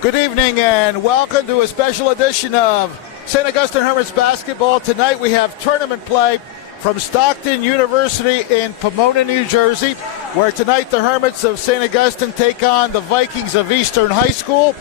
Good evening and welcome to a special edition of St. Augustine Hermits basketball. Tonight we have tournament play from Stockton University in Pomona, New Jersey, where tonight the Hermits of St. Augustine take on the Vikings of Eastern High School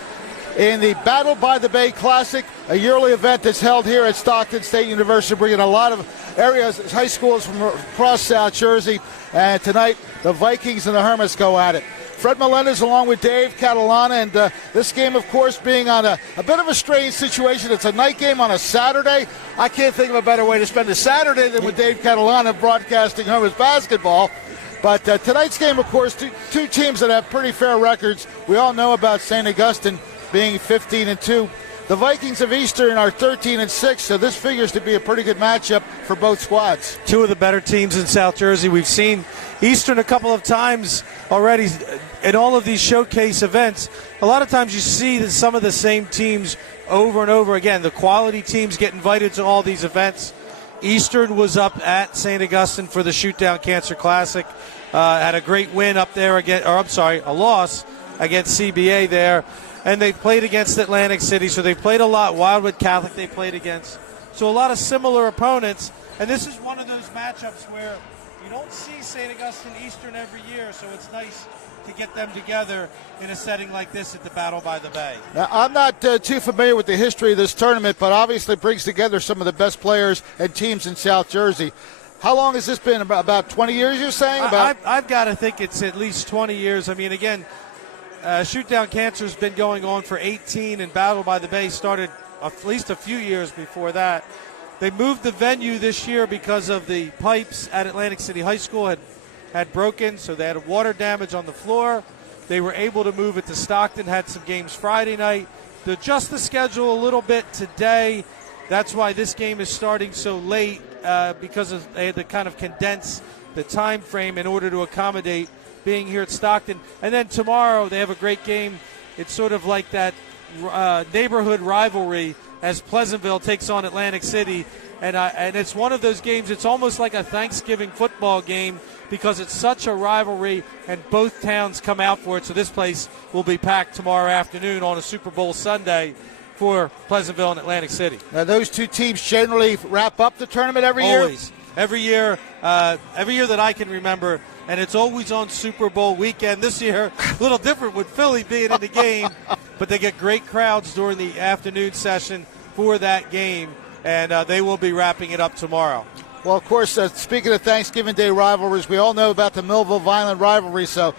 in the Battle by the Bay Classic, a yearly event that's held here at Stockton State University, bringing a lot of areas, high schools from across South Jersey. And tonight the Vikings and the Hermits go at it. Fred Melendez along with Dave Catalana, and this game, of course, being on a bit of a strange situation. It's a night game on a Saturday. I can't think of a better way to spend a Saturday than with Dave Catalana broadcasting Hermits basketball. But tonight's game, of course, two teams that have pretty fair records. We all know about St. Augustine being 15-2. The Vikings of Eastern are 13-6, so this figures to be a pretty good matchup for both squads. Two of the better teams in South Jersey. We've seen Eastern a couple of times already in all of these showcase events. A lot of times you see that some of the same teams over and over again. The quality teams get invited to all these events. Eastern was up at St. Augustine for the Shoot Down Cancer Classic. Had a great win up there a loss against CBA there. And they played against Atlantic City, so they played a lot. Wildwood Catholic they played against. So a lot of similar opponents. And this is one of those matchups where you don't see St. Augustine Eastern every year, so it's nice to get them together in a setting like this at the Battle by the Bay. Now, I'm not too familiar with the history of this tournament, but obviously it brings together some of the best players and teams in South Jersey. How long has this been? About 20 years, you're saying? I've got to think it's at least 20 years. I mean, again, Shoot Down Cancer's been going on for 18, and Battle by the Bay started at least a few years before that. They moved the venue this year because of the pipes at Atlantic City High School had broken, so they had water damage on the floor. They were able to move it to Stockton, had some games Friday night. They adjust the schedule a little bit today. That's why this game is starting so late, because they had to kind of condense the time frame in order to accommodate being here at Stockton. And then tomorrow they have a great game. It's sort of like that neighborhood rivalry as Pleasantville takes on Atlantic City. And it's one of those games, it's almost like a Thanksgiving football game because it's such a rivalry and both towns come out for it. So this place will be packed tomorrow afternoon on a Super Bowl Sunday for Pleasantville and Atlantic City. Now those two teams generally wrap up the tournament every year? Always. Every year that I can remember, and it's always on Super Bowl weekend. This year, a little different with Philly being in the game, but they get great crowds during the afternoon session for that game, and they will be wrapping it up tomorrow. Well, of course, speaking of Thanksgiving Day rivalries, we all know about the Millville-Vineland rivalry, so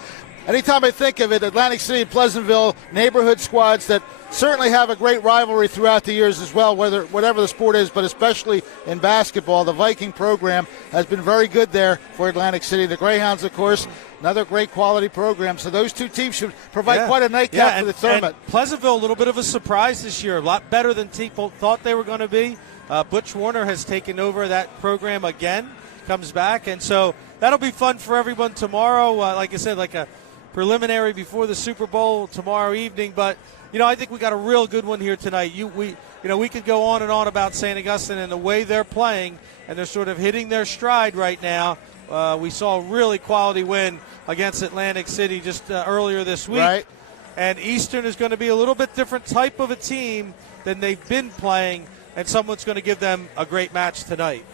anytime I think of it, Atlantic City and Pleasantville, neighborhood squads that certainly have a great rivalry throughout the years as well, whatever the sport is, but especially in basketball. The Viking program has been very good there for Atlantic City. The Greyhounds, of course, another great quality program. So those two teams should provide quite a nightcap for the tournament. And Pleasantville, a little bit of a surprise this year, a lot better than people thought they were going to be. Butch Warner has taken over that program again, comes back, and so that'll be fun for everyone tomorrow. Like I said, like a preliminary before the Super Bowl tomorrow evening, but I think we got a real good one here tonight. We could go on and on about St. Augustine and the way they're playing, and they're sort of hitting their stride right now. We saw a really quality win against Atlantic City just earlier this week. Right. And Eastern is going to be a little bit different type of a team than they've been playing, and someone's going to give them a great match tonight.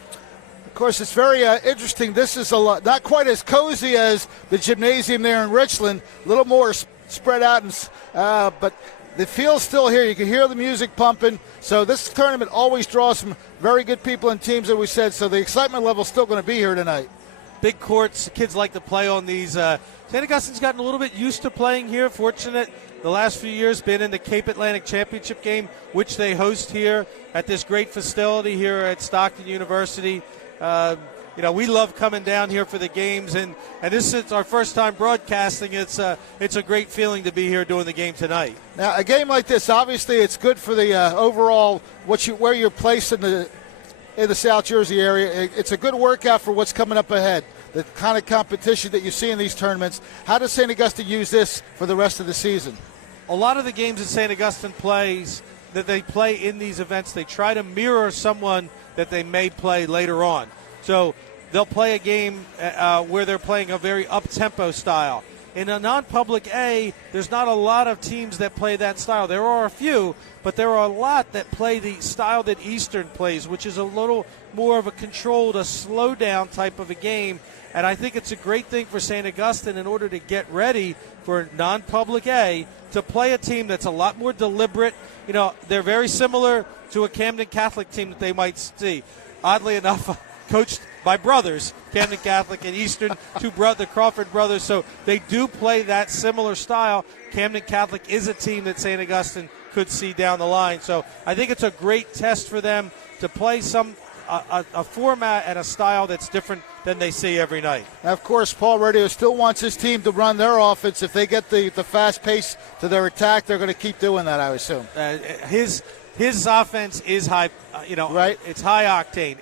Of course, it's very interesting. This is not quite as cozy as the gymnasium there in Richland, a little more spread out, but the field's still here. You can hear the music pumping. So this tournament always draws some very good people and teams, as we said. So the excitement level's still going to be here tonight. Big courts. Kids like to play on these. St. Augustine's gotten a little bit used to playing here. Fortunate the last few years been in the Cape Atlantic Championship game, which they host here at this great facility here at Stockton University. We love coming down here for the games, and this is our first time broadcasting. It's a great feeling to be here doing the game tonight. Now, a game like this, obviously, it's good for the overall where you're placed in the South Jersey area. It's a good workout for what's coming up ahead. The kind of competition that you see in these tournaments. How does St. Augustine use this for the rest of the season? A lot of the games that St. Augustine plays, that they play in these events, they try to mirror someone that they may play later on. So they'll play a game where they're playing a very up-tempo style. In a non-public A, there's not a lot of teams that play that style. There are a few, but there are a lot that play the style that Eastern plays, which is a little more of a controlled, a slow-down type of a game. And I think it's a great thing for St. Augustine in order to get ready for non-public A to play a team that's a lot more deliberate. You know, they're very similar to a Camden Catholic team that they might see. Oddly enough, coached by brothers, Camden Catholic and Eastern, the Crawford brothers. So they do play that similar style. Camden Catholic is a team that St. Augustine could see down the line. So I think it's a great test for them to play a format and a style that's different than they see every night. Of course, Paul Radio still wants his team to run their offense. If they get the fast pace to their attack, they're going to keep doing that, I would assume. His offense is high, right? It's high octane.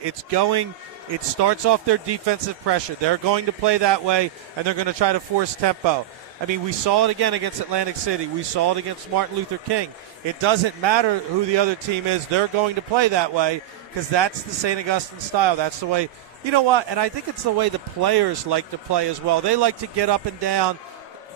It starts off their defensive pressure. They're going to play that way, and they're going to try to force tempo. I mean, we saw it again against Atlantic City. We saw it against Martin Luther King. It doesn't matter who the other team is. They're going to play that way because that's the St. Augustine style. That's the way. You know what? And I think it's the way the players like to play as well. They like to get up and down.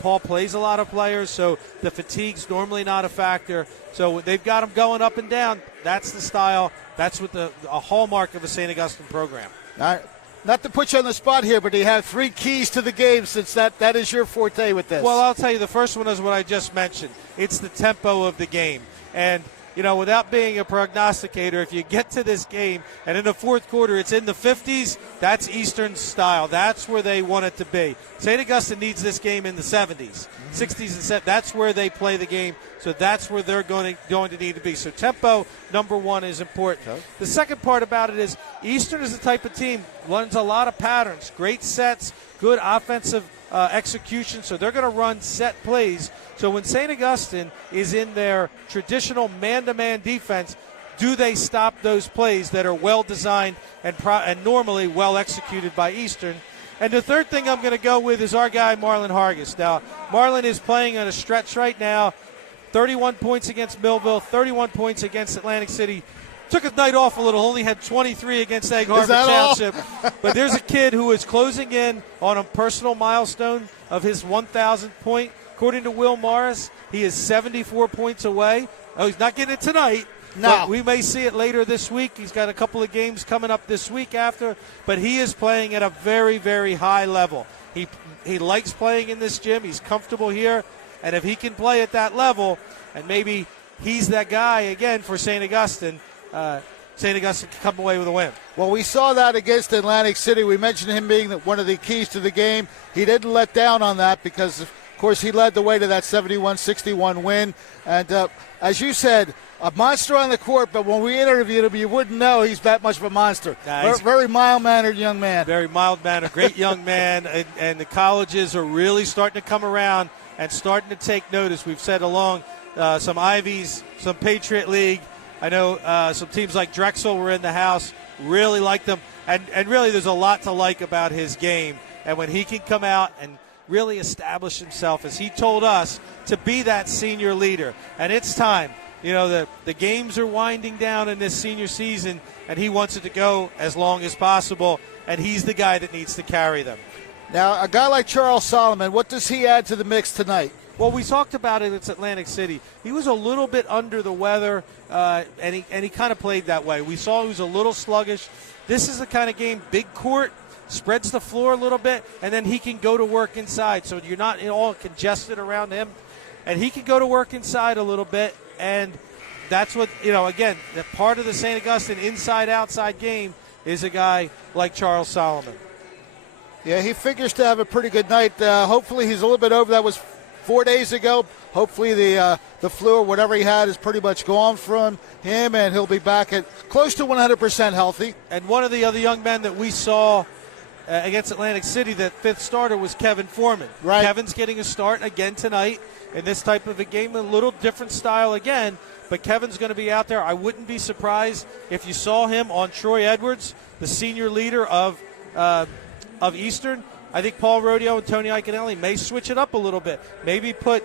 Paul plays a lot of players, so the fatigue's normally not a factor. So they've got them going up and down. That's the style. That's what a hallmark of a St. Augustine program. Not to put you on the spot here, but do you have 3 keys to the game since that is your forte with this? Well, I'll tell you, the first one is what I just mentioned. It's the tempo of the game. And, without being a prognosticator, if you get to this game and in the fourth quarter it's in the 50s, that's Eastern style. That's where they want it to be. St. Augustine needs this game in the 70s, 60s and 70s. That's where they play the game. So that's where they're going to need to be. So tempo, number one, is important. Okay. The second part about it is Eastern is the type of team, runs a lot of patterns, great sets, good offensive execution. So they're going to run set plays. So when St. Augustine is in their traditional man-to-man defense, do they stop those plays that are well-designed and normally well-executed by Eastern? And the third thing I'm going to go with is our guy, Marlon Hargis. Now, Marlon is playing on a stretch right now. 31 points against Millville, 31 points against Atlantic City. Took his night off a little, only had 23 against Egg Harbor Township. But there's a kid who is closing in on a personal milestone of his 1,000th point. According to Will Morris, he is 74 points away. Oh, he's not getting it tonight. No. But we may see it later this week. He's got a couple of games coming up this week after. But he is playing at a very, very high level. He likes playing in this gym. He's comfortable here. And if he can play at that level, and maybe he's that guy again for St. Augustine, St. Augustine can come away with a win. Well, we saw that against Atlantic City. We mentioned him being one of the keys to the game. He didn't let down on that because, of course, he led the way to that 71-61 win. And as you said, a monster on the court, but when we interviewed him, you wouldn't know he's that much of a monster. Very mild-mannered young man. Very mild-mannered, great young man. And the colleges are really starting to come around and starting to take notice. We've said along some Ivies, some Patriot League. I know some teams like Drexel were in the house, really like them. And really there's a lot to like about his game. And when he can come out and really establish himself, as he told us, to be that senior leader. And it's time. The games are winding down in this senior season, and he wants it to go as long as possible. And he's the guy that needs to carry them. Now, a guy like Charles Solomon, what does he add to the mix tonight? Well, we talked about it. It's Atlantic City. He was a little bit under the weather, and he kind of played that way. We saw he was a little sluggish. This is the kind of game, big court, spreads the floor a little bit, and then he can go to work inside. So you're not all congested around him. And he can go to work inside a little bit, and that's what, again, the part of the St. Augustine inside-outside game is a guy like Charles Solomon. Yeah, he figures to have a pretty good night. Hopefully he's a little bit over. That was 4 days ago. Hopefully the flu or whatever he had is pretty much gone from him, and he'll be back at close to 100% healthy. And one of the other young men that we saw against Atlantic City, that fifth starter, was Kevin Foreman. Right. Kevin's getting a start again tonight in this type of a game, a little different style again, but Kevin's going to be out there. I wouldn't be surprised if you saw him on Troy Edwards, the senior leader of Eastern. I think Paul Rodeo and Tony Iconelli may switch it up a little bit. Maybe put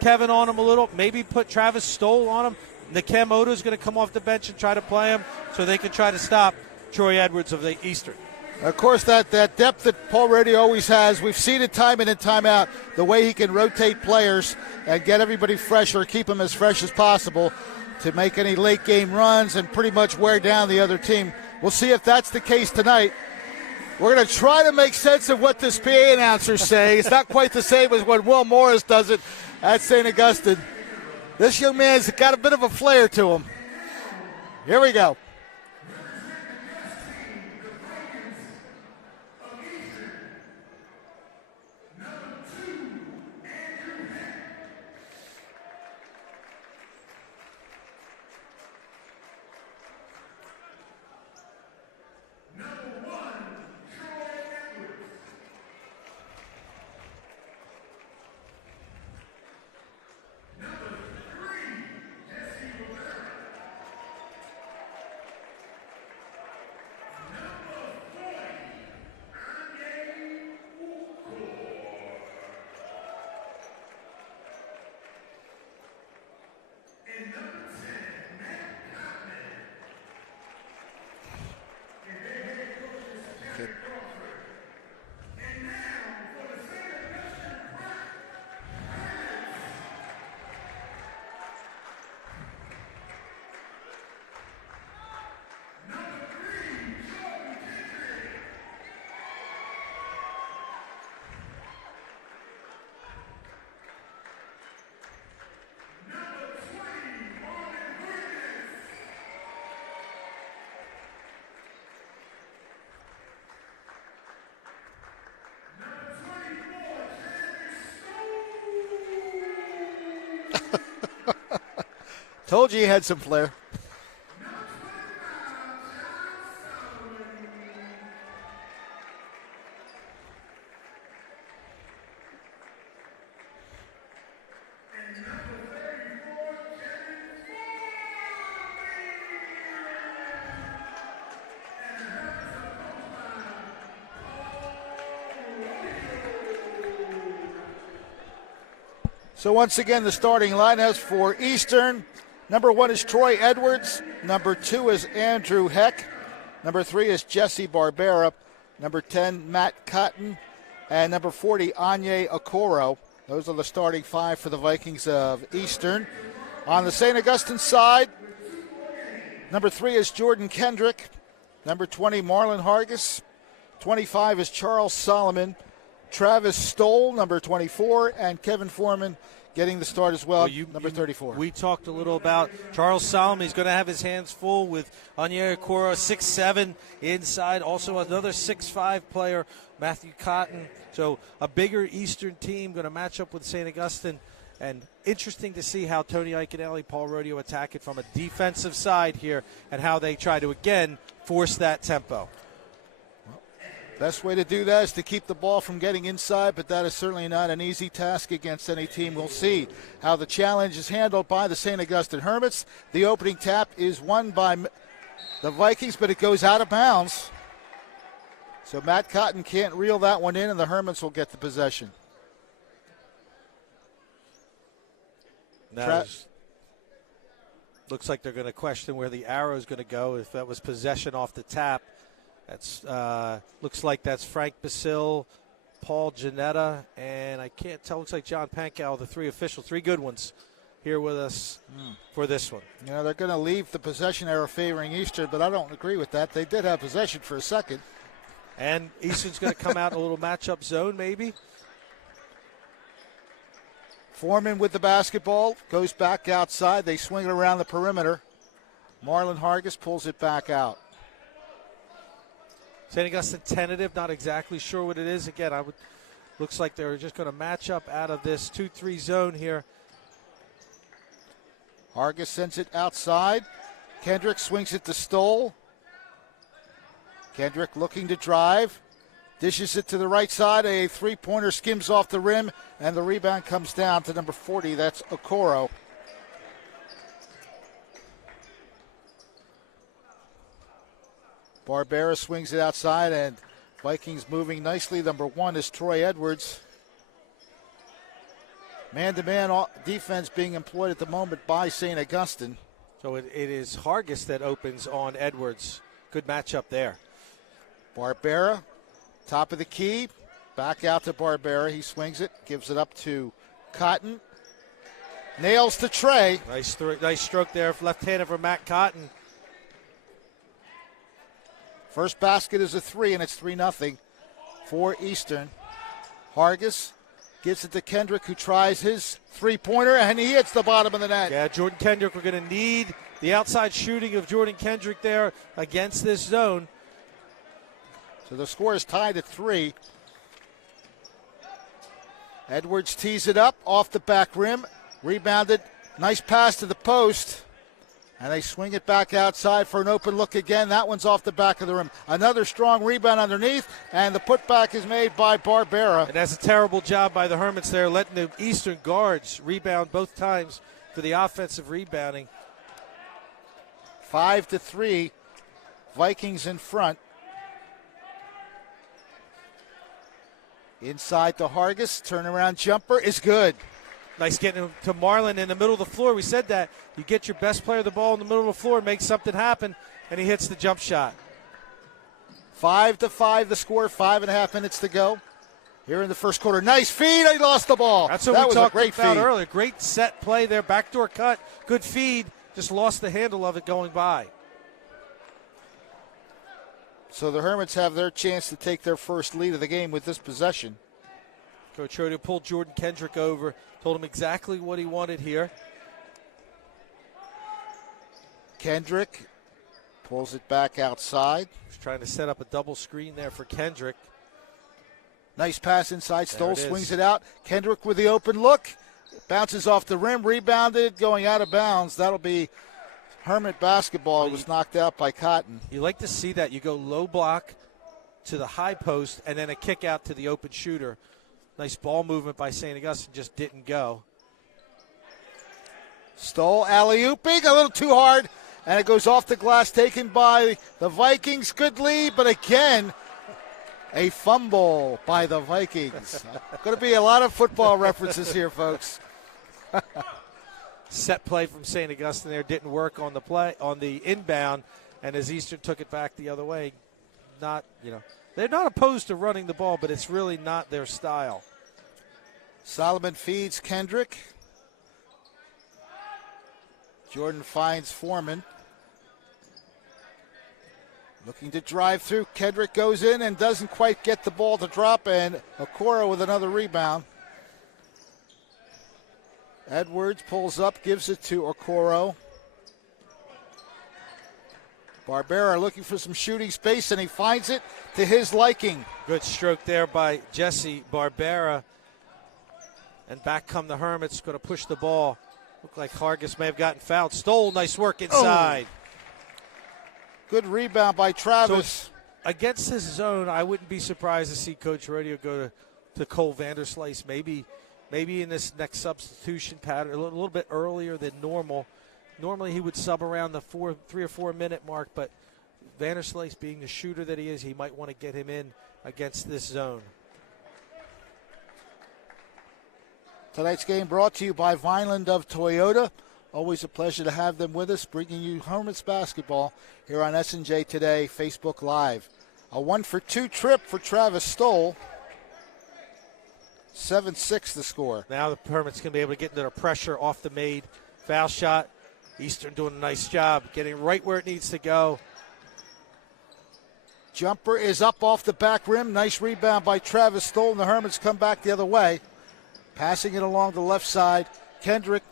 Kevin on him a little. Maybe put Travis Stoll on him. Nakem Odo is going to come off the bench and try to play him so they can try to stop Troy Edwards of the Eastern. Of course, that depth that Paul Rodeo always has, we've seen it time in and time out, the way he can rotate players and get everybody fresh or keep them as fresh as possible to make any late game runs and pretty much wear down the other team. We'll see if that's the case tonight. We're going to try to make sense of what this PA announcer's saying. It's not quite the same as when Will Morris does it at St. Augustine. This young man's got a bit of a flair to him. Here we go. Told you he had some flair. So once again, the starting lineups for Eastern. Number 1 is Troy Edwards. Number 2 is Andrew Heck. Number 3 is Jesse Barbera. Number 10, Matt Cotton. And number 40, Anye Okoro. Those are the starting 5 for the Vikings of Eastern. On the St. Augustine side, number 3 is Jordan Kendrick. Number 20, Marlon Hargis. 25 is Charles Solomon. Travis Stoll, number 24, and Kevin Foreman getting the start as well, number 34. We talked a little about Charles Solomon. He's going to have his hands full with Anye Okoro, 6'7", inside. Also another 6'5" player, Matthew Cotton. So a bigger Eastern team going to match up with St. Augustine. And interesting to see how Tony Iaconelli, Paul Rodeo attack it from a defensive side here and how they try to, again, force that tempo. Best way to do that is to keep the ball from getting inside, but that is certainly not an easy task against any team. We'll see how the challenge is handled by the St. Augustine Hermits. The opening tap is won by the Vikings, but it goes out of bounds. So Matt Cotton can't reel that one in, and the Hermits will get the possession. Looks like they're going to question where the arrow is going to go, if that was possession off the tap. That's looks like that's Frank Basil, Paul Janetta, and I can't tell. Looks like John Pankow, the 3 officials, 3 good ones here with us for this one. You know, they're going to leave the possession arrow favoring Eastern, but I don't agree with that. They did have possession for a second. And Eastern's going to come out in a little matchup zone, maybe. Foreman with the basketball, goes back outside. They swing it around the perimeter. Marlon Hargis pulls it back out. St. Augustine tentative, not exactly sure what it is. Again, looks like they're just going to match up out of this 2-3 zone here. Hargis sends it outside. Kendrick swings it to Stoll. Kendrick looking to drive. Dishes it to the right side. A three-pointer skims off the rim, and the rebound comes down to number 40. That's Okoro. Barbera swings it outside, and Vikings moving nicely. Number 1 is Troy Edwards. Man-to-man defense being employed at the moment by St. Augustine. So it is Hargis that opens on Edwards. Good matchup there. Barbera, top of the key, back out to Barbera. He swings it, gives it up to Cotton. Nails to Trey. Nice stroke there, left-handed for Matt Cotton. First basket is a 3, and it's 3-0 for Eastern. Hargis gives it to Kendrick, who tries his three-pointer, and he hits the bottom of the net. Yeah, Jordan Kendrick, we're going to need the outside shooting of Jordan Kendrick there against this zone. So the score is tied at 3. Edwards tees it up off the back rim. Rebounded. Nice pass to the post. And they swing it back outside for an open look again. That one's off the back of the rim. Another strong rebound underneath, and the putback is made by Barbera. And that's a terrible job by the Hermits there, letting the Eastern guards rebound both times for the offensive rebounding. 5-3, Vikings in front. Inside to Hargis, turnaround jumper is good. Nice getting to Marlin in the middle of the floor. We said that. You get your best player the ball in the middle of the floor, make something happen, and he hits the jump shot. 5-5 the score, 5.5 minutes to go. Here in the first quarter. Nice feed, he lost the ball. That's what we talked about earlier. Great set play there, backdoor cut, good feed. Just lost the handle of it going by. So the Hermits have their chance to take their first lead of the game with this possession. Coach Rodeo pulled Jordan Kendrick over, told him exactly what he wanted here. Kendrick pulls it back outside. He's trying to set up a double screen there for Kendrick. Nice pass inside. Stoll swings it out. Kendrick with the open look. Bounces off the rim. Rebounded. Going out of bounds. That'll be Hermit basketball. It was knocked out by Cotton. You like to see that. You go low block to the high post and then a kick out to the open shooter. Nice ball movement by St. Augustine. Just didn't go. Stoll alley-ooping. A little too hard. And it goes off the glass, taken by the Vikings. Good lead, but again, a fumble by the Vikings. Going to be a lot of football references here, folks. Set play from St. Augustine there didn't work on the play on the inbound, and as Eastern took it back the other way, they're not opposed to running the ball, but it's really not their style. Solomon feeds Kendrick. Jordan finds Foreman. Looking to drive through. Kendrick goes in and doesn't quite get the ball to drop, and Okoro with another rebound. Edwards pulls up, gives it to Okoro. Barbera looking for some shooting space, and he finds it to his liking. Good stroke there by Jesse Barbera. And back come the Hermits, going to push the ball. Looked like Hargis may have gotten fouled. Stoll, nice work inside. Oh. Good rebound by Travis. So against this zone, I wouldn't be surprised to see Coach Rodeo go to Cole Vanderslice. Maybe in this next substitution pattern, a little bit earlier than normal. Normally he would sub around the 3 or 4 minute mark, but Vanderslice being the shooter that he is, he might want to get him in against this zone. Tonight's game brought to you by Vineland of Toyota. Always a pleasure to have them with us, bringing you Hermits basketball here on SNJ Today, Facebook Live. A 1-for-2 trip for Travis Stoll. 7-6 the score. Now the Hermits going to be able to get into their pressure off the made foul shot. Eastern doing a nice job, getting right where it needs to go. Jumper is up off the back rim. Nice rebound by Travis Stoll, and the Hermits come back the other way. Passing it along the left side. Kendrick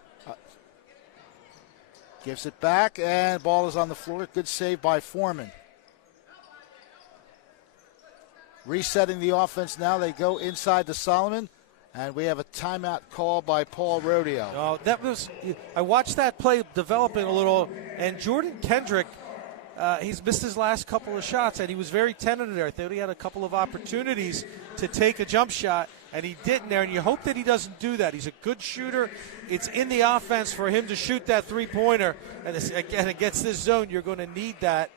gives it back, and ball is on the floor. Good save by Foreman. Resetting the offense now. They go inside to Solomon, and we have a timeout call by Paul Rodeo. I watched that play developing a little, and Jordan Kendrick, he's missed his last couple of shots, and he was very tentative there. I thought he had a couple of opportunities to take a jump shot, and he didn't there, and you hope that he doesn't do that. He's a good shooter. It's in the offense for him to shoot that three-pointer, and again, against this zone, you're going to need that.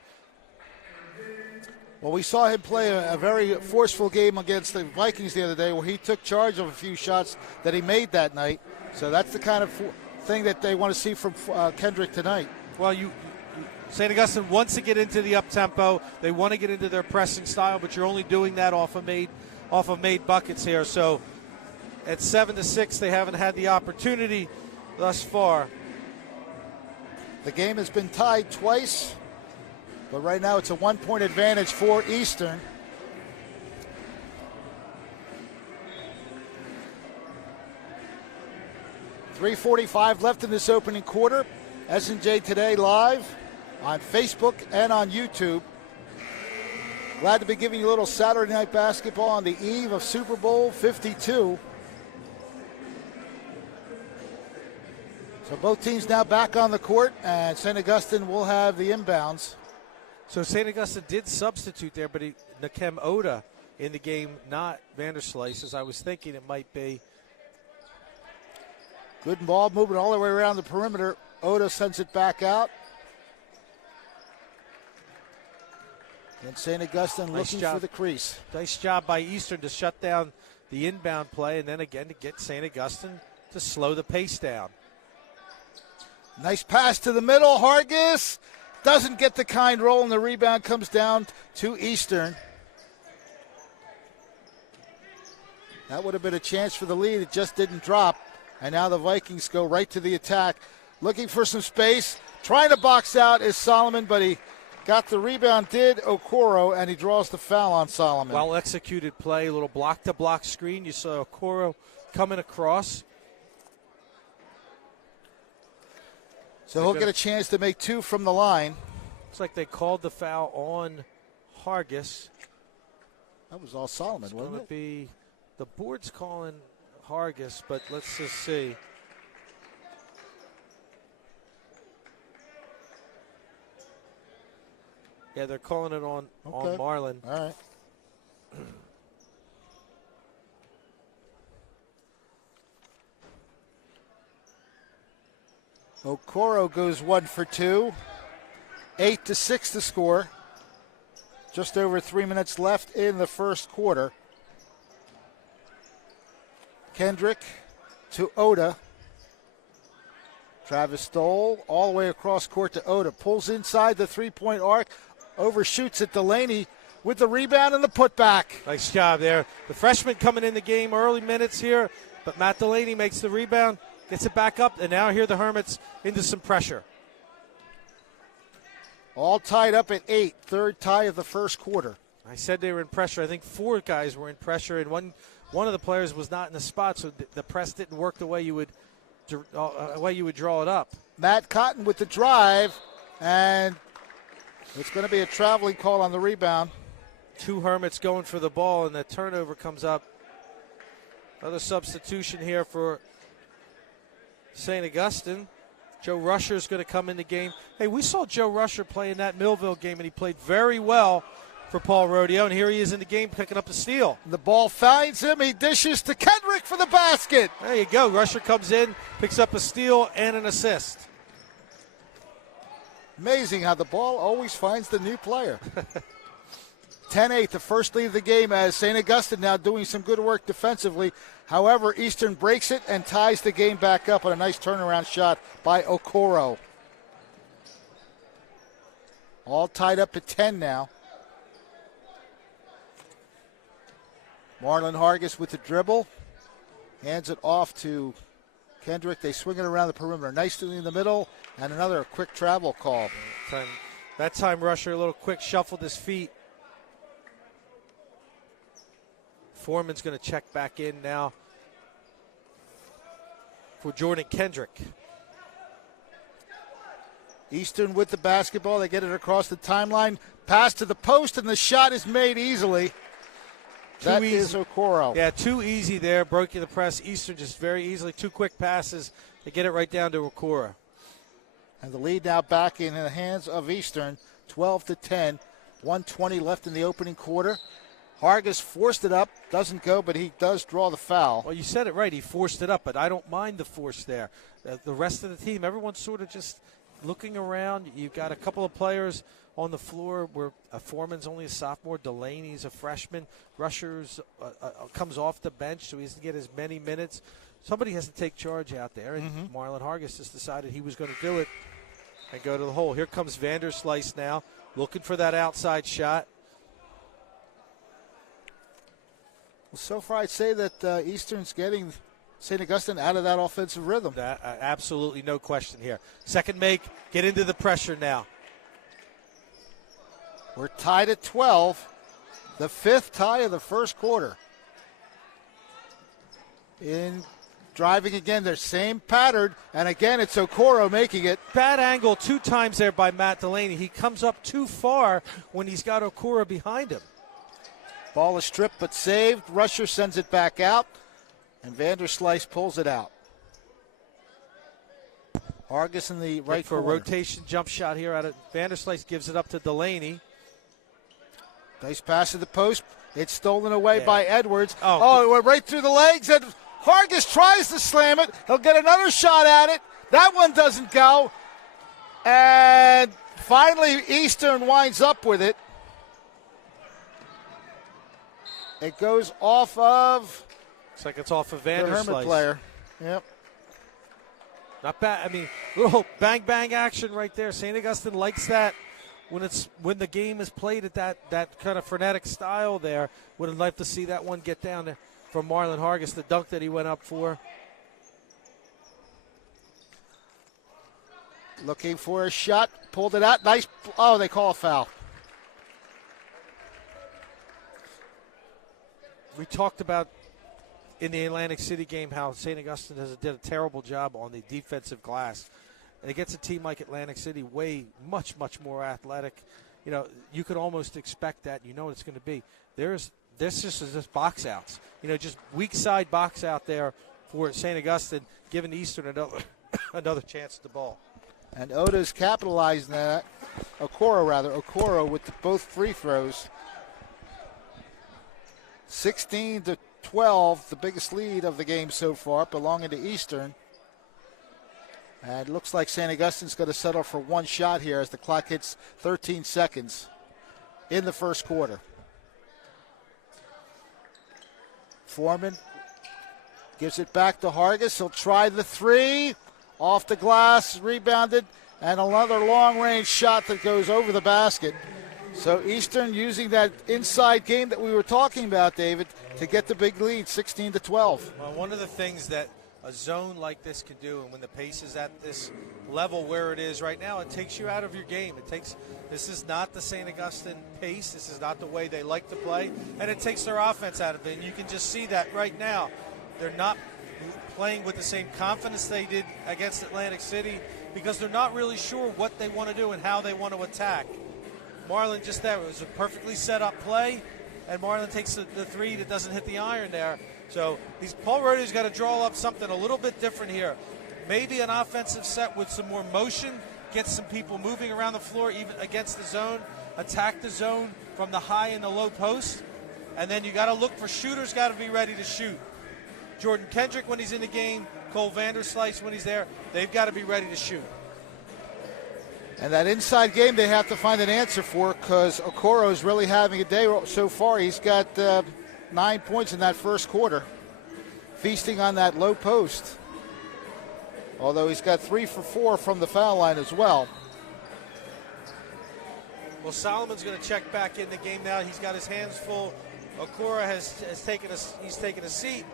Well, we saw him play a very forceful game against the Vikings the other day where he took charge of a few shots that he made that night. So that's the kind of thing that they want to see from Kendrick tonight. Well, St. Augustine wants to get into the up-tempo. They want to get into their pressing style, but you're only doing that off of made buckets here. So at 7-6, they haven't had the opportunity thus far. The game has been tied twice, but right now it's a 1-point advantage for Eastern. .345 left in this opening quarter. SNJ Today live on Facebook and on YouTube. Glad to be giving you a little Saturday night basketball on the eve of Super Bowl 52. So both teams now back on the court, and St. Augustine will have the inbounds. So St. Augustine did substitute there, but Nakem Oda in the game, not Vanderslice, as I was thinking it might be. Good ball movement all the way around the perimeter. Oda sends it back out. And St. Augustine looking for the crease. Nice job by Eastern to shut down the inbound play, and then again to get St. Augustine to slow the pace down. Nice pass to the middle. Hargis doesn't get the kind roll, and the rebound comes down to Eastern. That would have been a chance for the lead. It just didn't drop. And now the Vikings go right to the attack. Looking for some space. Trying to box out is Solomon, but he got the rebound, did Okoro, and he draws the foul on Solomon. Well executed play, a little block-to-block screen. You saw Okoro coming across. So he'll get a chance to make two from the line. Looks like they called the foul on Hargis. That was all Solomon, It's wasn't going it? to be the board's calling Hargis, but let's just see. Yeah, they're calling it on Marlin. All right. Okoro goes 1 for 2. 8-6 to score. Just over 3 minutes left in the first quarter. Kendrick to Oda. Travis Stoll all the way across court to Oda. Pulls inside the three-point arc. Overshoots at Delaney with the rebound and the putback. Nice job there. The freshman coming in the game early minutes here, but Matt Delaney makes the rebound, gets it back up, and now here the Hermits into some pressure. All tied up at 8. Third tie of the first quarter. I said they were in pressure. I think 4 guys were in pressure, and one of the players was not in the spot, so the press didn't work the way you would draw it up. Matt Cotton with the drive, and it's going to be a traveling call on the rebound. 2 Hermits going for the ball, and the turnover comes up. Another substitution here for St. Augustine. Joe Rusher is going to come in the game. Hey, we saw Joe Rusher play in that Millville game, and he played very well for Paul Rodeo, and here he is in the game picking up the steal. The ball finds him. He dishes to Kendrick for the basket. There you go. Rusher comes in, picks up a steal and an assist. Amazing how the ball always finds the new player. 10-8, the first lead of the game, as St. Augustine now doing some good work defensively. However, Eastern breaks it and ties the game back up on a nice turnaround shot by Okoro. All tied up at 10 now. Marlon Hargis with the dribble. Hands it off to Kendrick. They swing it around the perimeter. Nicely in the middle, and another quick travel call. That time Rusher a little quick shuffled his feet. Foreman's going to check back in now for Jordan Kendrick. Eastern with the basketball. They get it across the timeline. Pass to the post, and the shot is made easily. That is Okoro. Yeah, too easy there. Broke the press. Eastern just very easily. 2 quick passes. They get it right down to Okoro. And the lead now back in the hands of Eastern. 12-10. 1:20 left in the opening quarter. Hargis forced it up. Doesn't go, but he does draw the foul. Well, you said it right. He forced it up, but I don't mind the force there. The rest of the team, everyone's sort of just looking around. You've got a couple of players on the floor where Foreman's only a sophomore. Delaney's a freshman. Rushers comes off the bench, so he doesn't get as many minutes. Somebody has to take charge out there, and Marlon Hargis just decided he was going to do it. and go to the hole. Here comes Vanderslice now, looking for that outside shot. Well, so far I'd say that Eastern's getting St. Augustine out of that offensive rhythm. Absolutely no question here. Second make, get into the pressure now. We're tied at 12, the 5th tie of the first quarter. In driving again, their same pattern, and again it's Okoro making it. Bad angle 2 times there by Matt Delaney. He comes up too far when he's got Okoro behind him. Ball is stripped but saved. Rusher sends it back out, and Vanderslice pulls it out. Argus in the right for corner. A rotation jump shot here out of Vanderslice, gives it up to Delaney. Nice pass to the post. It's stolen away by Edwards. Oh, it went right through the legs, and Hargis tries to slam it. He'll get another shot at it. That one doesn't go. And finally, Eastern winds up with it. It goes off of... Looks like it's off of Vanderslice. The Hermit player. Yep. Not bad. I mean, little bang action right there. St. Augustine likes that when the game is played at that kind of frenetic style there. Would have liked to see that one get down there from Marlon Hargis, the dunk that he went up for. Looking for a shot. Pulled it out. Nice. Oh, they call a foul. We talked about in the Atlantic City game how St. Augustine did a terrible job on the defensive glass. And it gets a team like Atlantic City much more athletic. You know, you could almost expect that. You know what it's going to be. This is just box outs. You know, just weak side box out there for St. Augustine, giving Eastern another chance at the ball. And Oda's capitalizing that. Okoro with both free throws. 16-12, the biggest lead of the game so far, belonging to Eastern. And it looks like St. Augustine's going to settle for one shot here as the clock hits 13 seconds in the first quarter. Foreman gives it back to Hargis. He'll try the three. Off the glass, rebounded, and another long-range shot that goes over the basket. So Eastern using that inside game that we were talking about, David, to get the big lead, 16-12. Well, one of the things that a zone like this can do, and when the pace is at this level where it is right now, it takes you out of your game. This is not the St. Augustine pace. This is not the way they like to play, and it takes their offense out of it. And you can just see that right now. They're not playing with the same confidence they did against Atlantic City because they're not really sure what they want to do and how they want to attack. Marlon just there. It was a perfectly set up play, and Marlon takes the three that doesn't hit the iron there. So Paul Rodeo's got to draw up something a little bit different here. Maybe an offensive set with some more motion, get some people moving around the floor even against the zone, attack the zone from the high and the low post, and then you got to look for shooters, got to be ready to shoot. Jordan Kendrick when he's in the game, Cole Vanderslice when he's there, they've got to be ready to shoot. And that inside game they have to find an answer for because Okoro is really having a day so far. He's got 9 points in that first quarter, feasting on that low post. Although he's got 3 for 4 from the foul line as well. Well, Solomon's going to check back in the game now. He's got his hands full. Okoro has taken a seat.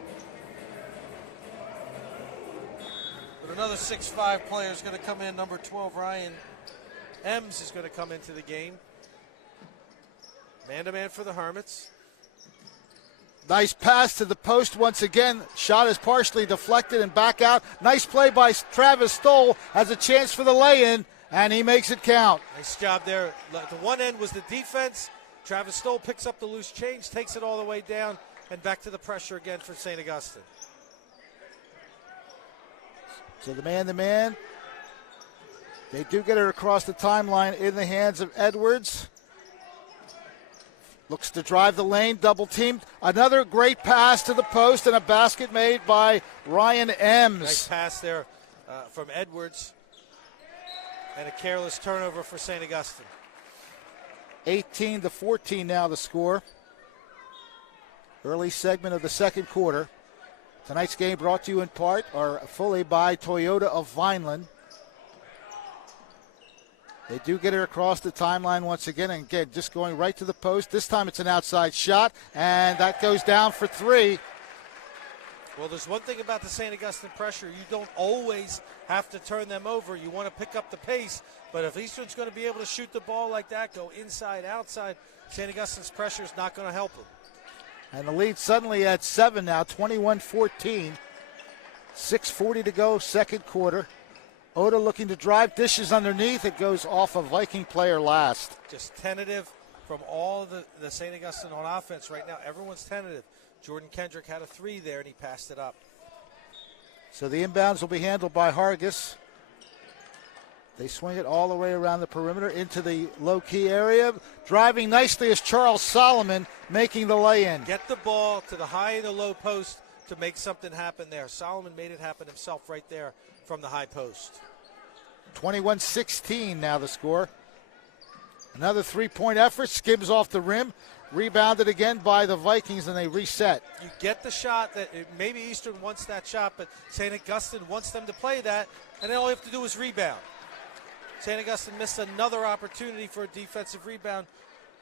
But another 6'5" player is going to come in. Number 12, Ryan Ems is going to come into the game. Man-to-man for the Hermits. Nice pass to the post once again. Shot is partially deflected and back out. Nice play by Travis Stoll. Has a chance for the lay-in, and he makes it count. Nice job there. The one end was the defense. Travis Stoll picks up the loose change, takes it all the way down, and back to the pressure again for St. Augustine. So the man-to-man. They do get it across the timeline in the hands of Edwards. Looks to drive the lane, double teamed. Another great pass to the post and a basket made by Ryan Ems. Nice pass there from Edwards. And a careless turnover for St. Augustine. 18-14 now the score. Early segment of the second quarter. Tonight's game brought to you in part or fully by Toyota of Vineland. They do get it across the timeline once again, and again, just going right to the post. This time it's an outside shot, and that goes down for 3. Well, there's one thing about the St. Augustine pressure. You don't always have to turn them over. You want to pick up the pace, but if Eastern's going to be able to shoot the ball like that, go inside, outside, St. Augustine's pressure is not going to help them. And the lead suddenly at 7 now, 21-14. 6:40 to go, second quarter. Oda looking to drive, dishes underneath. It goes off a Viking player last. Just tentative from all the St. Augustine on offense right now. Everyone's tentative. Jordan Kendrick had a 3 there, and he passed it up. So the inbounds will be handled by Hargis. They swing it all the way around the perimeter into the low-key area. Driving nicely is Charles Solomon, making the lay-in. Get the ball to the high and the low post to make something happen there. Solomon made it happen himself right there from the high post. 21-16 now the score. Another three-point effort, skims off the rim. Rebounded again by the Vikings, and they reset. You get the shot that maybe Eastern wants that shot, but St. Augustine wants them to play that, and then all you have to do is rebound. St. Augustine missed another opportunity for a defensive rebound.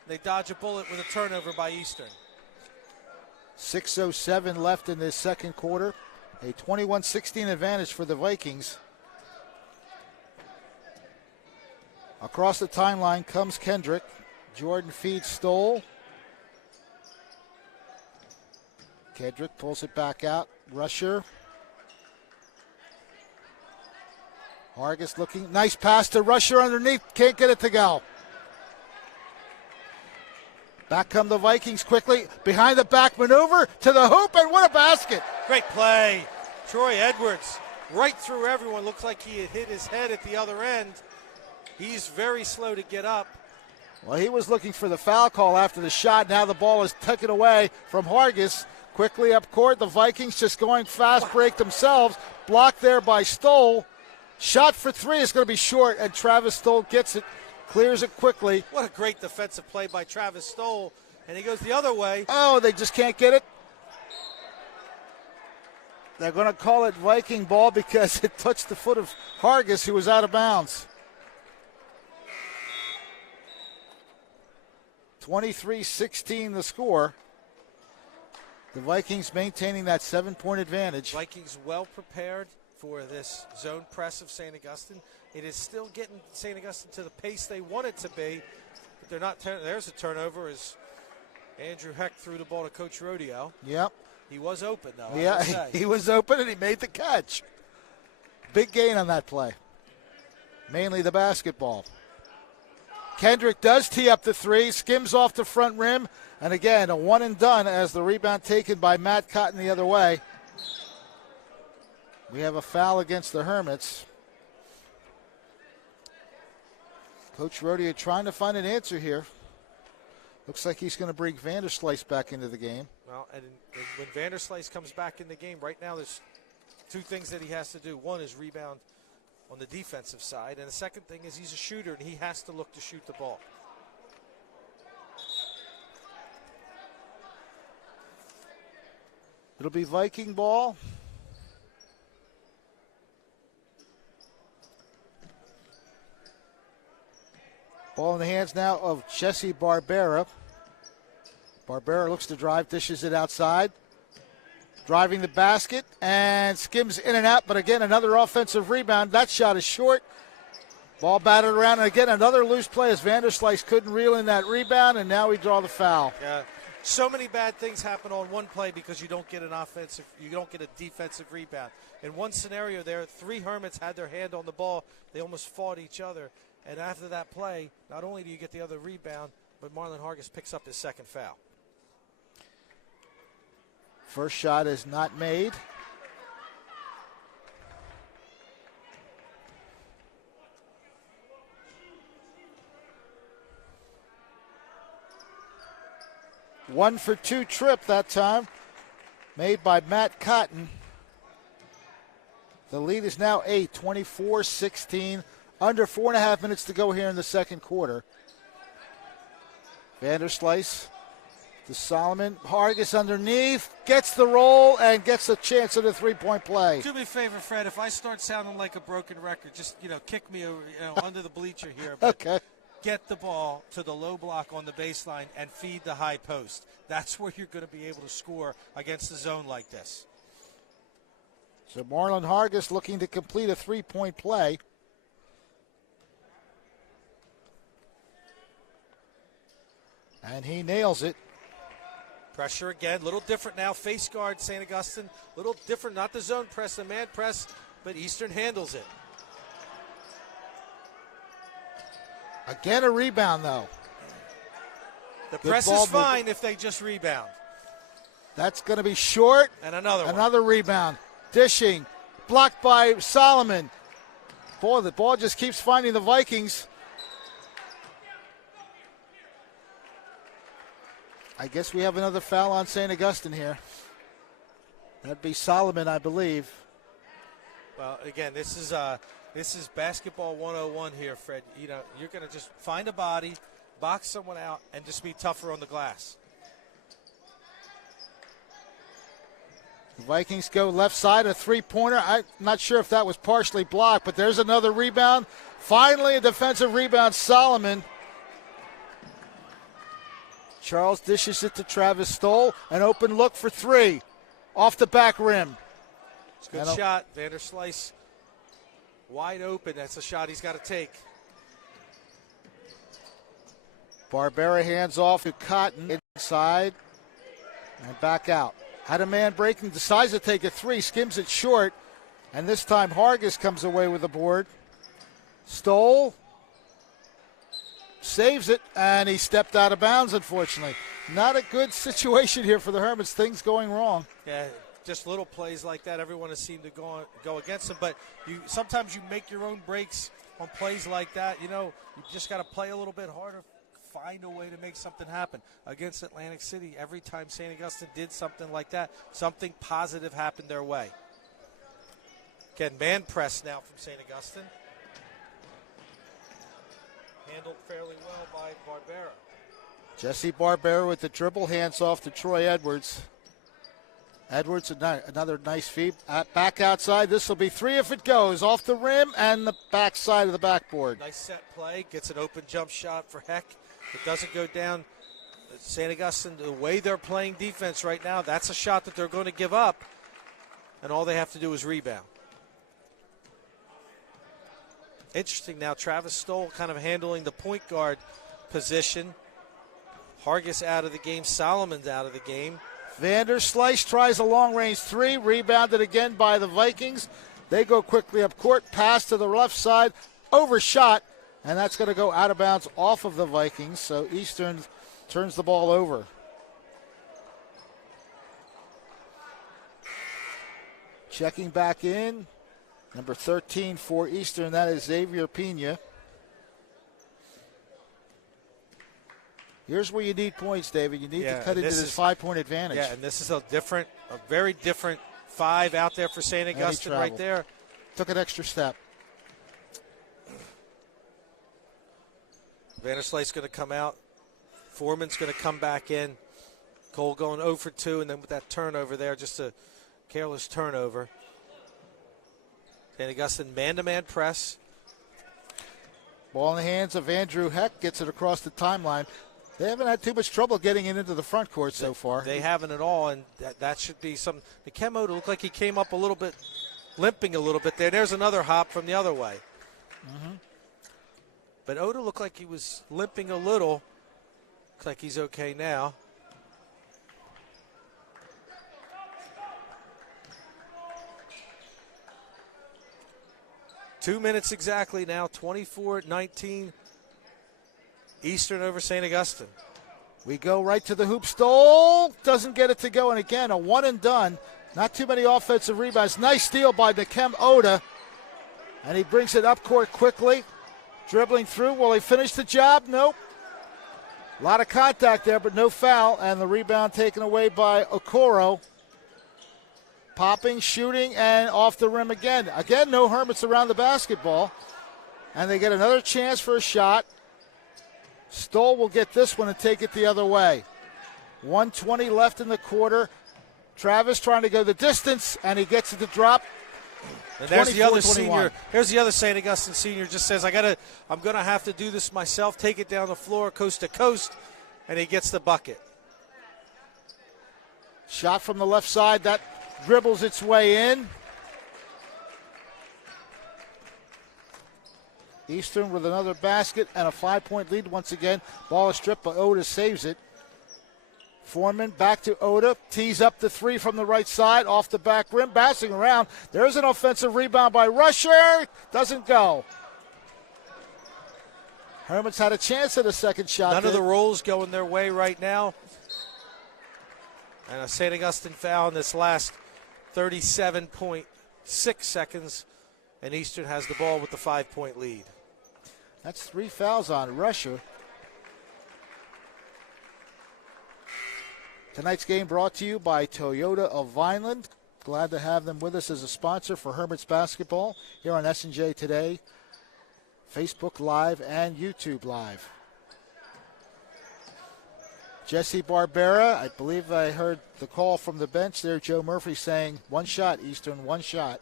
They dodge a bullet with a turnover by Eastern. 6:07 left in this second quarter. A 21-16 advantage for the Vikings. Across the timeline comes Kendrick. Jordan feeds Stoll. Kendrick pulls it back out. Rusher. Hargis looking. Nice pass to Rusher underneath. Can't get it to go. Back come the Vikings quickly. Behind the back maneuver to the hoop, and what a basket. Great play. Troy Edwards right through everyone. Looks like he had hit his head at the other end. He's very slow to get up. Well, he was looking for the foul call after the shot. Now the ball is taken away from Hargis. Quickly up court. The Vikings just going fast break themselves. Blocked there by Stoll. Shot for 3 is going to be short, and Travis Stoll gets it. Clears it quickly. What a great defensive play by Travis Stoll. And he goes the other way. Oh, they just can't get it. They're going to call it Viking ball because it touched the foot of Hargis, who was out of bounds. 23-16 the score. The Vikings maintaining that 7-point advantage. Vikings well prepared for this zone press of St. Augustine. It is still getting St. Augustine to the pace they want it to be, but they're not. There's a turnover as Andrew Heck threw the ball to Coach Rodeo. Yep. He was open, though. Yeah, he was open, and he made the catch. Big gain on that play. Mainly the basketball. Kendrick does tee up the 3, skims off the front rim, and again, a one and done as the rebound taken by Matt Cotton the other way. We have a foul against the Hermits. Coach Rodeo trying to find an answer here. Looks like he's going to bring Vanderslice back into the game. Well, and when Vanderslice comes back in the game, right now there's 2 things that he has to do. One is rebound on the defensive side, and the second thing is he's a shooter, and he has to look to shoot the ball. It'll be Viking ball. Ball in the hands now of Jesse Barbera. Barbera looks to drive, dishes it outside. Driving the basket and skims in and out, but again, another offensive rebound. That shot is short. Ball batted around, and again, another loose play as Vanderslice couldn't reel in that rebound, and now we draw the foul. Yeah, so many bad things happen on one play because you don't get an offensive, you don't get a defensive rebound. In one scenario there, 3 Hermits had their hand on the ball. They almost fought each other. And after that play, not only do you get the other rebound, but Marlon Hargis picks up his second foul. First shot is not made. One for 2 trip that time, made by Matt Cotton. The lead is now 8, 24-16. Under 4.5 minutes to go here in the second quarter. Vanderslice to Solomon. Hargis underneath, gets the roll, and gets a chance at a three-point play. Do me a favor, Fred. If I start sounding like a broken record, just, kick me over, under the bleacher here. But okay. Get the ball to the low block on the baseline and feed the high post. That's where you're going to be able to score against the zone like this. So Marlon Hargis looking to complete a three-point play. And he nails it. Pressure again, a little different now. Face guard, St. Augustine. A little different, not the zone press, the man press, but Eastern handles it. Again, a rebound, though. The press is fine if they just rebound. That's going to be short. And another one. Another rebound. Dishing. Blocked by Solomon. Boy, the ball just keeps finding the Vikings. I guess we have another foul on St. Augustine here. That'd be Solomon, I believe. Well, again, this is basketball 101 here, Fred. You're going to just find a body, box someone out, and just be tougher on the glass. The Vikings go left side, a three-pointer. I'm not sure if that was partially blocked, but there's another rebound. Finally, a defensive rebound, Solomon. Charles dishes it to Travis Stoll. An open look for three. Off the back rim. It's a good shot. Vanderslice wide open. That's a shot he's got to take. Barbera hands off to Cotton inside and back out. Had a man breaking, decides to take a three, skims it short, and this time Hargis comes away with the board. Stoll saves it, and he stepped out of bounds, unfortunately. Not a good situation here for the Hermits. Things going wrong. Yeah, just little plays like that. Everyone has seemed to go against them, but sometimes you make your own breaks on plays like that. You just got to play a little bit harder, find a way to make something happen. Against Atlantic City, every time St. Augustine did something like that, something positive happened their way. Again, man press now from St. Augustine. Handled fairly well by Barbera. Jesse Barbera with the dribble, hands off to Troy Edwards. Edwards, another nice feed. Back outside, this will be three if it goes. Off the rim and the back side of the backboard. Nice set play, gets an open jump shot for Heck. It doesn't go down. St. Augustine, the way they're playing defense right now, that's a shot that they're going to give up, and all they have to do is rebound. Interesting now, Travis Stoll kind of handling the point guard position. Hargis out of the game, Solomon's out of the game. Vanderslice tries a long-range three, rebounded again by the Vikings. They go quickly up court, pass to the left side, overshot, and that's going to go out of bounds off of the Vikings, so Eastern turns the ball over. Checking back in. Number 13 for Eastern, that is Xavier Pena. Here's where you need points, David. You need to cut into this 5-point advantage. Yeah, and this is a very different five out there for St. Augustine right there. Took an extra step. Vanderslice going to come out. Foreman's going to come back in. Cole going 0 for 2, and then with that turnover there, just a careless turnover. St. Augustine man-to-man press. Ball in the hands of Andrew Heck, gets it across the timeline. They haven't had too much trouble getting it into the front court so far. They haven't at all, and that should be some. Nikem Oda looked like he came up a little bit, limping a little bit there. There's another hop from the other way. Mm-hmm. But Oda looked like he was limping a little. Looks like he's okay now. Two minutes exactly now, 24-19. Eastern over St. Augustine. We go right to the hoop. Stoll doesn't get it to go, and again, a one and done. Not too many offensive rebounds. Nice steal by Nikem Oda, and he brings it up court quickly. Dribbling through. Will he finish the job? Nope. A lot of contact there, but no foul, and the rebound taken away by Okoro. Popping, shooting, and off the rim again. Again, no Hermits around the basketball, and they get another chance for a shot. Stoll will get this one and take it the other way. 1:20 left in the quarter. Travis trying to go the distance, and he gets it to drop. And there's the other senior. Here's the other St. Augustine senior. Just says, I'm going to have to do this myself. Take it down the floor, coast to coast, and he gets the bucket. Shot from the left side that dribbles its way in. Eastern with another basket and a 5-point lead once again. Ball is stripped, but Oda saves it. Foreman back to Oda, tees up the three from the right side, off the back rim, bouncing around. There's an offensive rebound by Rusher. Doesn't go. Hermit's had a chance at a second shot. None of the rolls going their way right now. And a St. Augustine foul in this last 37.6 seconds. And Eastern has the ball with the 5-point lead. That's 3 fouls on Rusher. Tonight's game brought to you by Toyota of Vineland. Glad to have them with us as a sponsor for Hermit's basketball here on SNJ Today, Facebook Live, and YouTube Live. Jesse Barbera, I believe I heard the call from the bench there. Joe Murphy saying 1 shot, Eastern, 1 shot.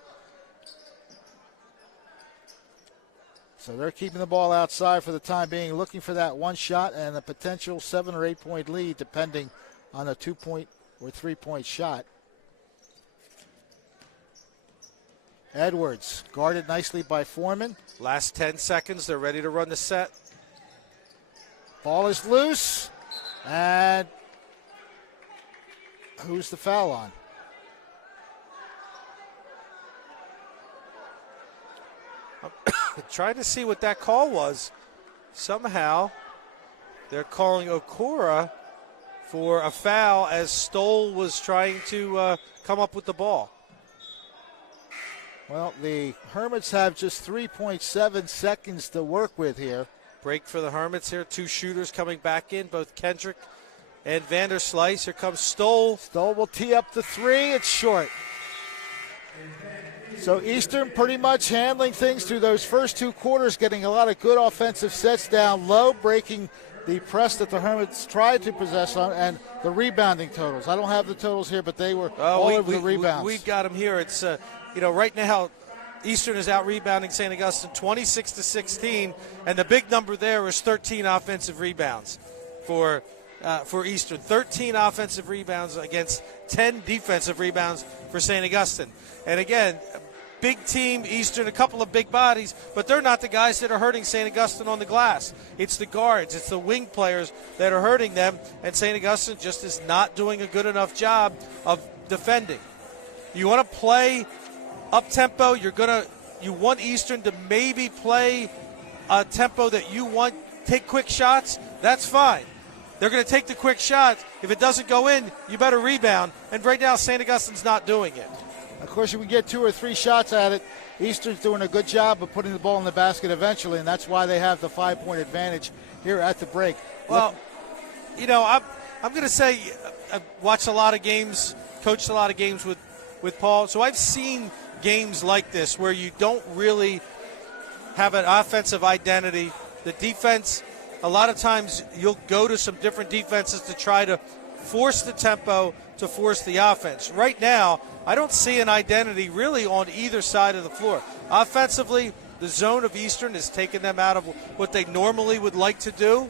So they're keeping the ball outside for the time being, looking for that 1 shot and a potential 7 or 8 point lead, depending on a 2-point or 3-point shot. Edwards guarded nicely by Foreman. Last 10 seconds, they're ready to run the set. Ball is loose, and who's the foul on? I'm trying to see what that call was. Somehow, they're calling Okora for a foul as Stoll was trying to come up with the ball. Well, the Hermits have just 3.7 seconds to work with here. Break for the Hermits here. 2 shooters coming back in, both Kendrick and Vanderslice. Here comes Stoll. Stoll will tee up the 3. It's short. So Eastern pretty much handling things through those first 2 quarters, getting a lot of good offensive sets down low, breaking the press that the Hermits tried to possess on, and the rebounding totals. I don't have the totals here, but they were all over the rebounds. We've got them here. It's, right now, Eastern is out rebounding St. Augustine 26-16, and the big number there is 13 offensive rebounds for Eastern. 13 offensive rebounds against 10 defensive rebounds for St. Augustine. And again, big team, Eastern, a couple of big bodies, but they're not the guys that are hurting St. Augustine on the glass. It's the guards, it's the wing players that are hurting them, and St. Augustine just is not doing a good enough job of defending. You want to play up-tempo, you want Eastern to maybe play a tempo that you want, take quick shots, that's fine. They're going to take the quick shots. If it doesn't go in, you better rebound. And right now, St. Augustine's not doing it. Of course, you can get 2 or 3 shots at it. Eastern's doing a good job of putting the ball in the basket eventually, and that's why they have the 5-point advantage here at the break. Well, I'm going to say I've watched a lot of games, coached a lot of games with Paul, so I've seen games like this where you don't really have an offensive identity. The defense, a lot of times you'll go to some different defenses to try to force the tempo, to force the offense. Right now, I don't see an identity really on either side of the floor. Offensively, the zone of Eastern has taken them out of what they normally would like to do.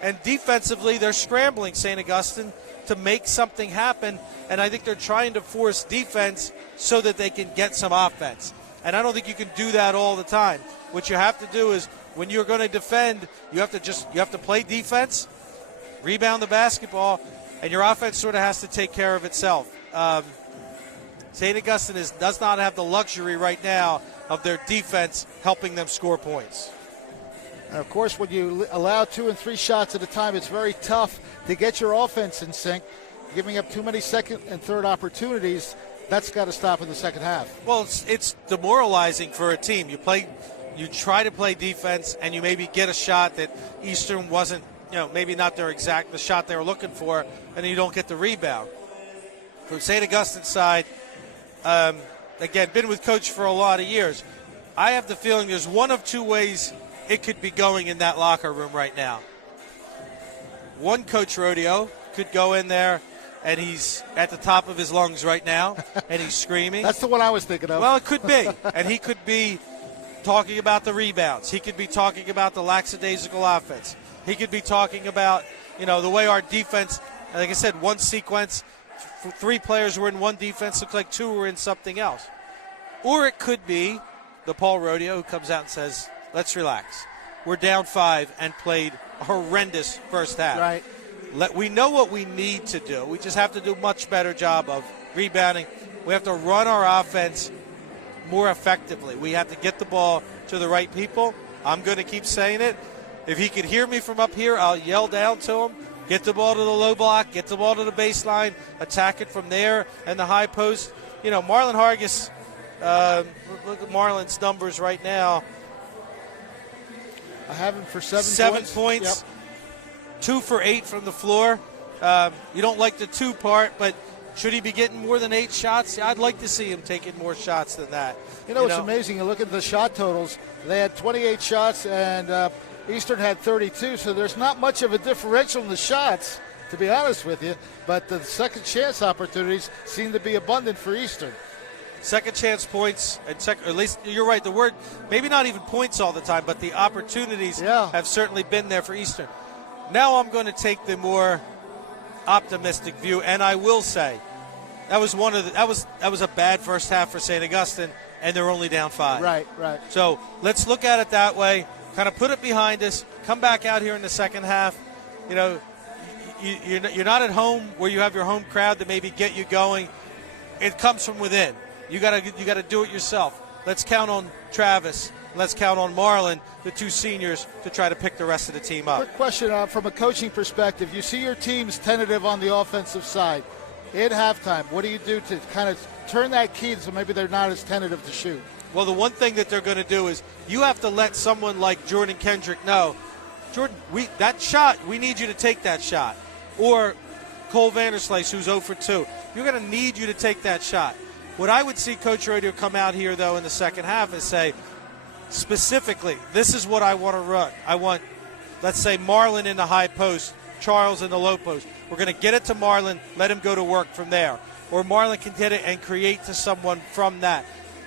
And defensively, they're scrambling St. Augustine to make something happen. And I think they're trying to force defense so that they can get some offense. And I don't think you can do that all the time. What you have to do is when you're going to defend, you have to play defense, rebound the basketball, and your offense sort of has to take care of itself. St. Augustine does not have the luxury right now of their defense helping them score points. And, of course, when you allow 2 and 3 shots at a time, it's very tough to get your offense in sync. Giving up too many second and third opportunities, that's got to stop in the second half. Well, it's demoralizing for a team. You try to play defense, and you maybe get a shot that Eastern wasn't, maybe not the shot they were looking for, and then you don't get the rebound. From St. Augustine's side, again, been with Coach for a lot of years. I have the feeling there's one of 2 ways it could be going in that locker room right now. One, Coach Rodeo, could go in there, and he's at the top of his lungs right now, and he's screaming. That's the one I was thinking of. Well, it could be. And he could be talking about the rebounds. He could be talking about the lackadaisical offense. He could be talking about, the way our defense, like I said, one sequence, 3 players were in one defense, looks like 2 were in something else. Or it could be the Paul Rodeo who comes out and says, let's relax. We're down 5 and played a horrendous first half. Right. We know what we need to do. We just have to do a much better job of rebounding. We have to run our offense more effectively. We have to get the ball to the right people. I'm going to keep saying it. If he could hear me from up here, I'll yell down to him. Get the ball to the low block, get the ball to the baseline, attack it from there and the high post. Marlon Hargis, look at Marlon's numbers right now. I have him for 7 points. Yep. 2 for 8 from the floor. You don't like the 2 part, but should he be getting more than 8 shots? I'd like to see him taking more shots than that. It's amazing. You look at the shot totals. They had 28 shots, and Eastern had 32, so there's not much of a differential in the shots, to be honest with you, but the second chance opportunities seem to be abundant for Eastern. Second chance points, and at least you're right, the word, maybe not even points all the time, but the opportunities have certainly been there for Eastern. Now I'm going to take the more optimistic view, and I will say that was a bad first half for St. Augustine, and they're only down 5. Right. So let's look at it that way, kind of put it behind us, come back out here in the second half. You're not at home where you have your home crowd to maybe get you going. It comes from within. You got to do it yourself. Let's count on Travis. Let's count on Marlon, the 2 seniors, to try to pick the rest of the team up. Quick question from a coaching perspective. You see your team's tentative on the offensive side. At halftime, what do you do to kind of turn that key so maybe they're not as tentative to shoot? Well, the one thing that they're going to do is you have to let someone like Jordan Kendrick know, Jordan, that shot, we need you to take that shot. Or Cole Vanderslice, who's 0 for 2. You're going to need you to take that shot. What I would see Coach Rodeo come out here, though, in the second half is say, specifically, this is what I want to run. I want, let's say, Marlon in the high post, Charles in the low post. We're going to get it to Marlon, let him go to work from there. Or Marlon can get it and create to someone from that.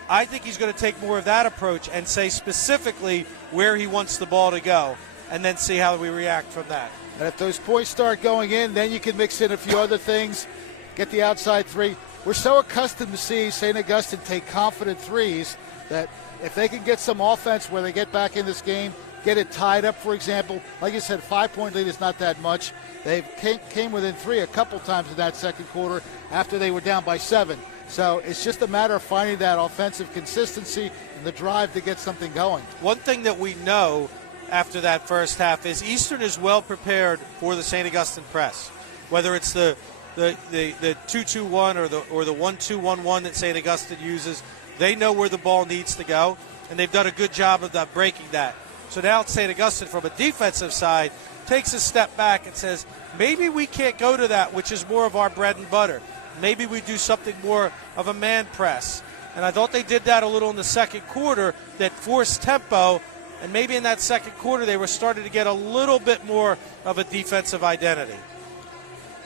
I think he's going to take more of that approach and say specifically where he wants the ball to go, and then see how we react from that. And if those points start going in, then you can mix in a few other things, get the outside 3. We're so accustomed to see St. Augustine take confident threes that if they can get some offense where they get back in this game, get it tied up, for example. Like you said, 5-point lead is not that much. They came within 3 a couple times in that second quarter after they were down by 7. So it's just a matter of finding that offensive consistency and the drive to get something going. One thing that we know after that first half is Eastern is well prepared for the St. Augustine press, whether it's the 2-2-1 or the 1-2-1-1 that St. Augustine uses. They know where the ball needs to go, and they've done a good job of breaking that. So now St. Augustine, from a defensive side, takes a step back and says, maybe we can't go to that, which is more of our bread and butter. Maybe we do something more of a man press. And I thought they did that a little in the second quarter that forced tempo, and maybe in that second quarter they were starting to get a little bit more of a defensive identity.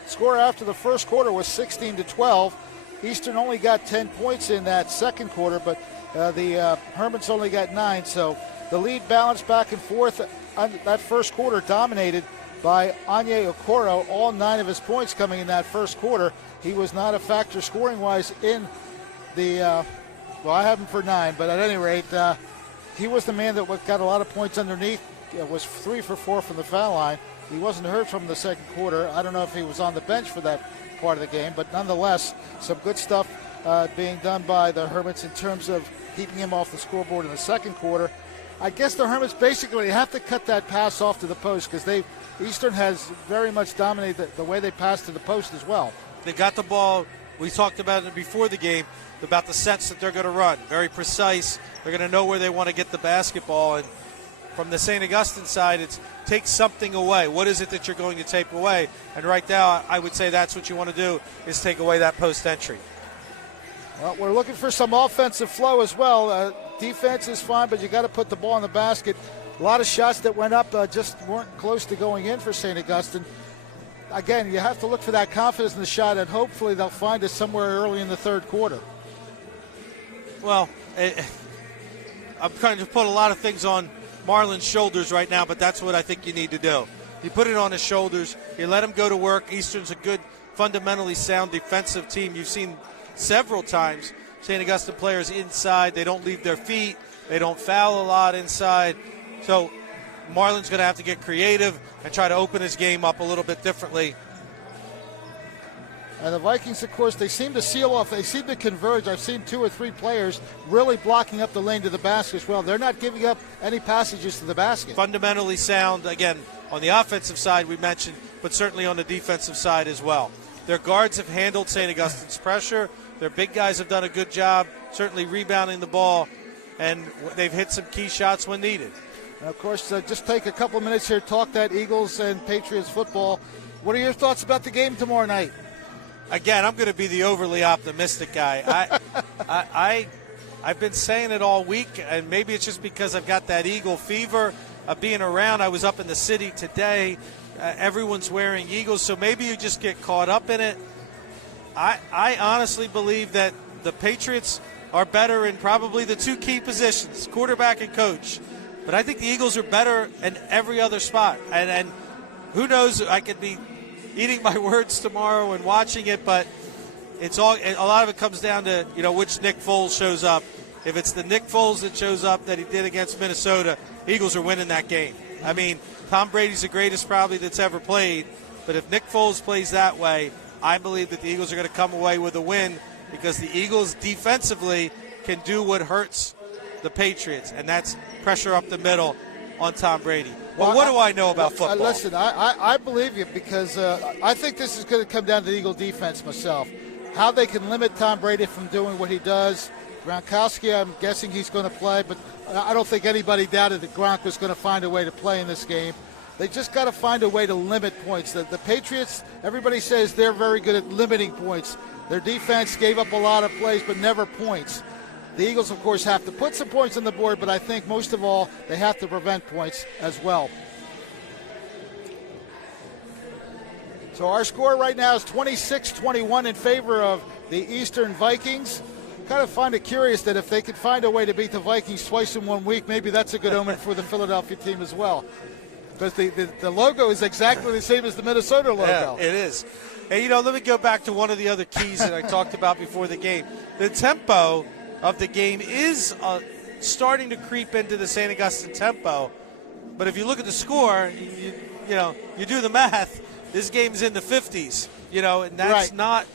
Score after the first quarter was 16-12. Eastern only got 10 points in that second quarter, but the Hermits only got 9. So the lead balanced back and forth. That first quarter dominated by Anye Okoro, all 9 of his points coming in that first quarter. He was not a factor scoring-wise in the well, I have him for 9, but at any rate, he was the man that got a lot of points underneath. It was 3 for 4 from the foul line. He wasn't hurt from the second quarter. I don't know if he was on the bench for that part of the game, but nonetheless, some good stuff being done by the Hermits in terms of keeping him off the scoreboard in the second quarter. I guess the Hermits basically have to cut that pass off to the post because Eastern has very much dominated the way they pass to the post as well. They got the ball. We talked about it before the game, about the sets that they're going to run. Very precise. They're going to know where they want to get the basketball. And from the St. Augustine side, it's take something away. What is it that you're going to take away? And right now, I would say that's what you want to do, is take away that post entry. Well, we're looking for some offensive flow as well. Defense is fine, but you got to put the ball in the basket. A lot of shots that went up just weren't close to going in for St. Augustine. again, you have to look for that confidence in the shot, and hopefully they'll find it somewhere early in the third quarter. Well, I'm trying to put a lot of things on Marlon's shoulders right now, but that's what I think you need to do. You put it on his shoulders. You let him go to work. Eastern's a good, fundamentally sound defensive team. You've seen several times St. Augustine players inside. They don't leave their feet. They don't foul a lot inside. So Marlon's going to have to get creative and try to open his game up a little bit differently. And the Vikings, of course, they seem to seal off. They seem to converge. I've seen 2 or 3 players really blocking up the lane to the basket as well. They're not giving up any passages to the basket. Fundamentally sound, again, on the offensive side we mentioned, but certainly on the defensive side as well. Their guards have handled St. Augustine's pressure. Their big guys have done a good job, certainly rebounding the ball, and they've hit some key shots when needed. And of course, just take a couple minutes here, talk that Eagles and Patriots football. What are your thoughts about the game tomorrow night? Again, I'm going to be the overly optimistic guy. I've been saying it all week, and maybe it's just because I've got that Eagle fever of being around. I was up in the city today. Everyone's wearing Eagles, so maybe you just get caught up in it. I honestly believe that the Patriots are better in probably the 2 key positions, quarterback and coach. But I think the Eagles are better in every other spot. And who knows, I could be eating my words tomorrow and watching it, but a lot of it comes down to, which Nick Foles shows up. If it's the Nick Foles that shows up that he did against Minnesota, Eagles are winning that game. I mean, Tom Brady's the greatest probably that's ever played, but if Nick Foles plays that way, I believe that the Eagles are going to come away with a win because the Eagles defensively can do what hurts the Patriots, and that's pressure up the middle on Tom Brady. Well, what do I know about football? Listen, I believe you because I think this is going to come down to the Eagle defense myself. How they can limit Tom Brady from doing what he does. Gronkowski, I'm guessing he's going to play, but I don't think anybody doubted that Gronk was going to find a way to play in this game. They just got to find a way to limit points. The Patriots, everybody says they're very good at limiting points. Their defense gave up a lot of plays, but never points. The Eagles, of course, have to put some points on the board, but I think most of all, they have to prevent points as well. So our score right now is 26-21 in favor of the Eastern Vikings. Kind of find it curious that if they could find a way to beat the Vikings twice in 1 week, maybe that's a good omen for the Philadelphia team as well. Because the logo is exactly the same as the Minnesota logo. Yeah, it is. Hey, let me go back to one of the other keys that I talked about before the game. The tempo of the game is starting to creep into the St. Augustine tempo. But if you look at the score, you do the math, this game's in the 50s, and that's not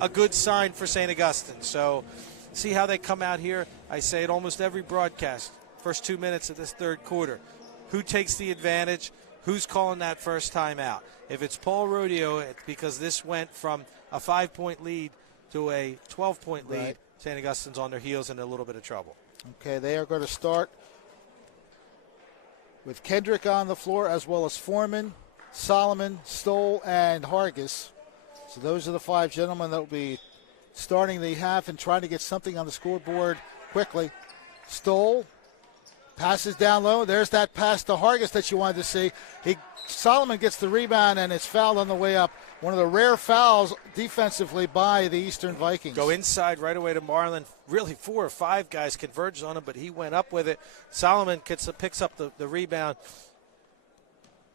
a good sign for St. Augustine. So see how they come out here. I say it almost every broadcast, first 2 minutes of this third quarter. Who takes the advantage? Who's calling that first time out? If it's Paul Rodeo, it's because this went from a 5-point lead to a 12-point lead. Right. St. Augustine's on their heels and in a little bit of trouble. Okay, they are going to start with Kendrick on the floor as well as Foreman, Solomon, Stoll, and Hargis. So those are the 5 gentlemen that will be starting the half and trying to get something on the scoreboard quickly. Stoll passes down low. There's that pass to Hargis that you wanted to see. Solomon gets the rebound, and it's fouled on the way up. One of the rare fouls defensively by the Eastern Vikings. Go inside right away to Marlon. Really 4 or 5 guys converged on him, but he went up with it. Solomon picks up the rebound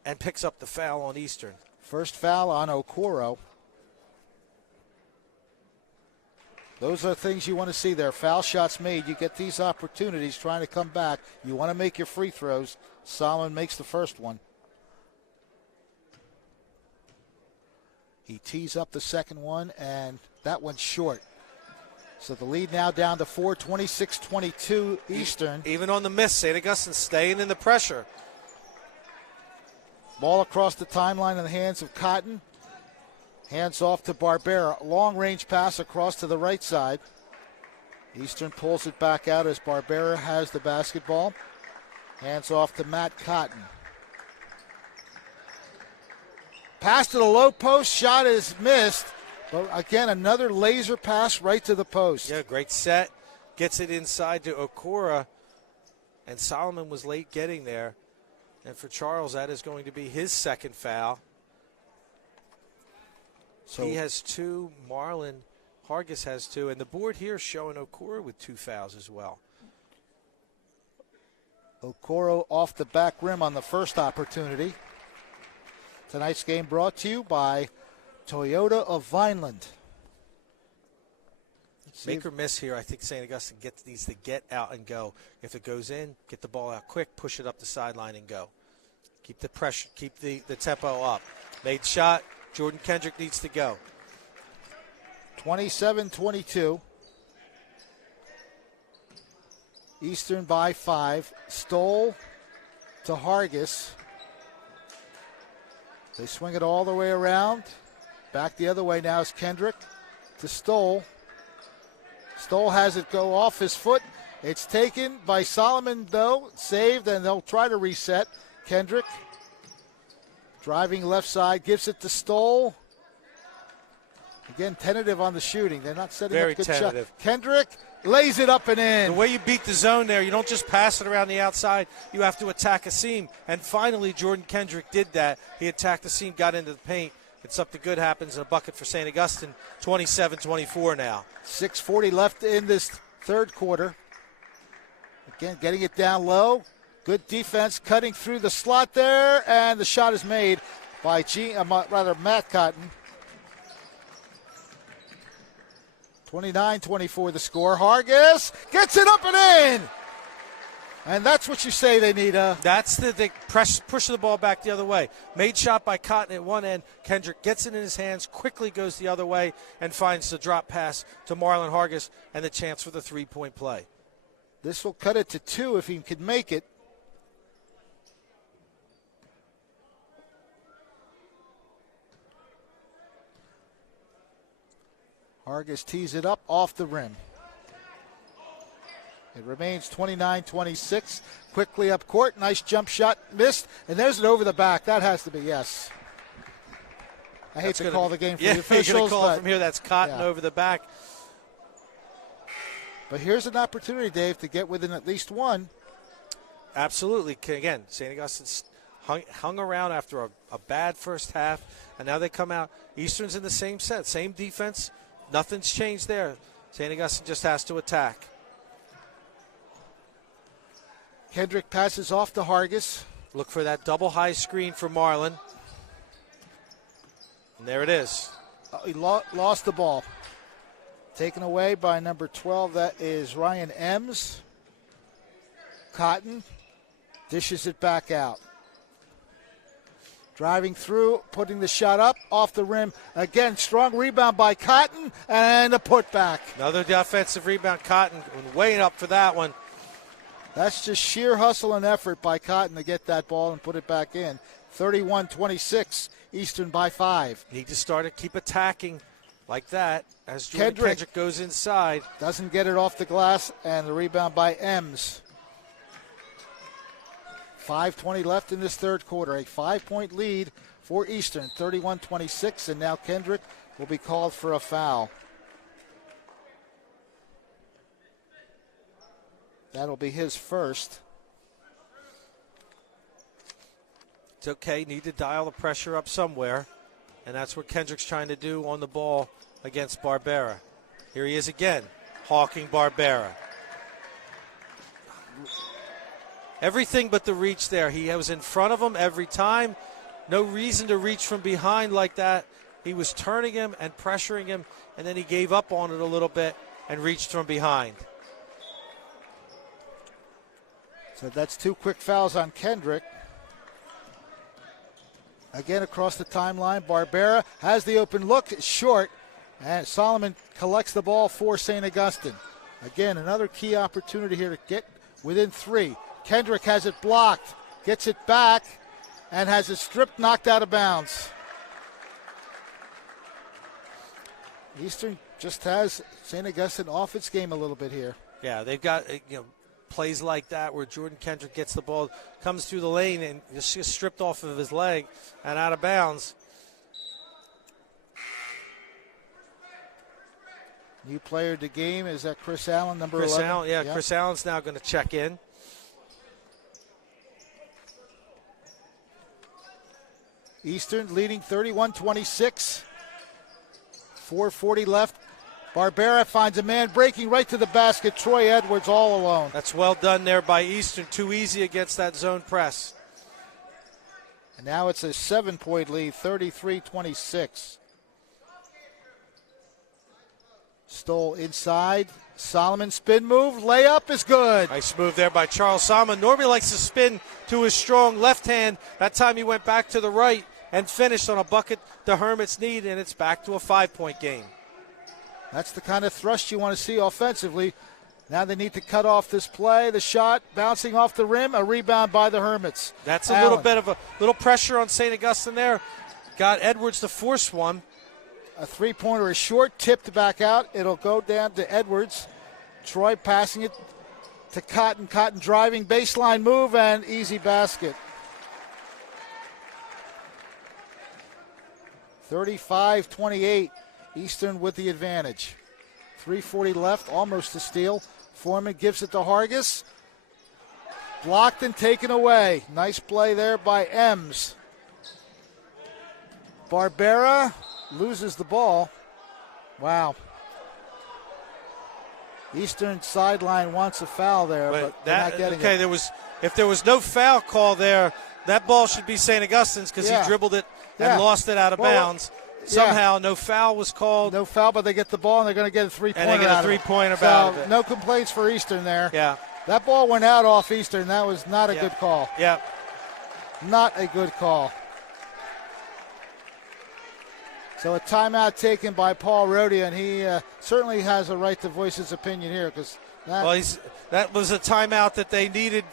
and picks up the foul on Eastern. First foul on Okoro. Those are things you want to see there. Foul shots made. You get these opportunities trying to come back. You want to make your free throws. Solomon makes the first one. He tees up the second one, and that one's short. So the lead now down to 4, 26-22 Eastern. Even on the miss, St. Augustine staying in the pressure. Ball across the timeline in the hands of Cotton. Hands off to Barbera. Long-range pass across to the right side. Eastern pulls it back out as Barbera has the basketball. Hands off to Matt Cotton. Pass to the low post. Shot is missed. But again, another laser pass right to the post. Yeah, great set. Gets it inside to Okora. And Solomon was late getting there. And for Charles, that is going to be his second foul. So he has 2. Marlon Hargis has 2. And the board here is showing Okoro with 2 fouls as well. Okoro off the back rim on the first opportunity. Tonight's game brought to you by Toyota of Vineland. Make or miss here. I think St. Augustine needs to get out and go. If it goes in, get the ball out quick, push it up the sideline and go. Keep the pressure, keep the tempo up. Made shot. Jordan Kendrick needs to go. 27-22. Eastern by 5. Stoll to Hargis. They swing it all the way around. Back the other way now is Kendrick to Stoll. Stoll has it go off his foot. It's taken by Solomon, though. Saved, and they'll try to reset. Kendrick driving left side, gives it to Stoll. Again, tentative on the shooting. They're not setting Very up good tentative. shot. Kendrick lays it up and in. The way you beat the zone there, you don't just pass it around the outside. You have to attack a seam. And finally, Jordan Kendrick did that. He attacked the seam, got into the paint. And something good happens in a bucket for St. Augustine. 27-24 now. 6:40 left in this third quarter. Again, getting it down low. Good defense, cutting through the slot there, and the shot is made by Matt Cotton. 29-24 the score. Hargis gets it up and in. And that's what you say they need. That's the push the ball back the other way. Made shot by Cotton at one end. Kendrick gets it in his hands, quickly goes the other way, and finds the drop pass to Marlon Hargis and the chance for the three-point play. This will cut it to 2 if he can make it. Hargis tees it up off the rim. It remains 29-26. Quickly up court. Nice jump shot. Missed. And there's it over the back. That has to be yes. I hate to call the game for the officials. You're going to call it from here. That's Cotton over the back. But here's an opportunity, Dave, to get within at least one. Absolutely. Again, St. Augustine's hung around after a bad first half, and now they come out. Eastern's in the same set, same defense. Nothing's changed there. St. Augustine just has to attack. Kendrick passes off to Hargis. Look for that double high screen for Marlon. And there it is. He lost the ball. Taken away by number 12. That is Ryan Ems. Cotton dishes it back out. Driving through, putting the shot up, off the rim. Again, strong rebound by Cotton, and a putback. Another offensive rebound. Cotton weighing up for that one. That's just sheer hustle and effort by Cotton to get that ball and put it back in. 31-26, Eastern by 5. Need to start to keep attacking like that as Jordan Kendrick goes inside. Doesn't get it off the glass, and the rebound by Ems. 5:20 left in this third quarter. A 5-point lead for Eastern, 31-26, and now Kendrick will be called for a foul. That'll be his first. It's okay. Need to dial the pressure up somewhere, and that's what Kendrick's trying to do on the ball against Barbera. Here he is again, hawking Barbera. Everything but the reach there. He was in front of him every time. No reason to reach from behind like that. He was turning him and pressuring him, and then he gave up on it a little bit and reached from behind. So that's 2 quick fouls on Kendrick. Again, across the timeline, Barbera has the open look. It's short, and Solomon collects the ball for St. Augustine. Again, another key opportunity here to get within 3. Kendrick has it blocked, gets it back, and has it stripped, knocked out of bounds. Eastern just has St. Augustine off its game a little bit here. Yeah, they've got plays like that where Jordan Kendrick gets the ball, comes through the lane, and just gets stripped off of his leg and out of bounds. New player to game, is that Chris Allen, number 11? Allen, yeah, Chris Allen's now going to check in. Eastern leading 31-26. 4:40 left. Barbera finds a man breaking right to the basket. Troy Edwards all alone. That's well done there by Eastern. Too easy against that zone press. And now it's a 7-point lead, 33-26. Stoll inside. Solomon spin move. Layup is good. Nice move there by Charles Solomon. Normally likes to spin to his strong left hand. That time he went back to the right and finished on a bucket the Hermits need, and it's back to a 5-point game. That's the kind of thrust you want to see offensively. Now they need to cut off this play. The shot bouncing off the rim. A rebound by the Hermits. That's a little bit of a little pressure on St. Augustine there. Got Edwards to force one. A three-pointer is short, tipped back out. It'll go down to Edwards. Troy passing it to Cotton. Cotton driving, baseline move, and easy basket. 35-28, Eastern with the advantage. 3:40 left, almost a steal. Foreman gives it to Hargis. Blocked and taken away. Nice play there by Ems. Barbera loses the ball. Wow. Eastern sideline wants a foul there, but they're not getting it. If there was no foul call there, that ball should be St. Augustine's because he dribbled it and lost it out of bounds. Somehow no foul was called. No foul, but they get the ball and they're going to get a three-pointer. And they get a three-pointer out of it. No complaints for Eastern there. Yeah. That ball went out off Eastern. That was not a good call. Yeah. Not a good call. So a timeout taken by Paul Rodia, and he certainly has a right to voice his opinion here because that was a timeout that they needed,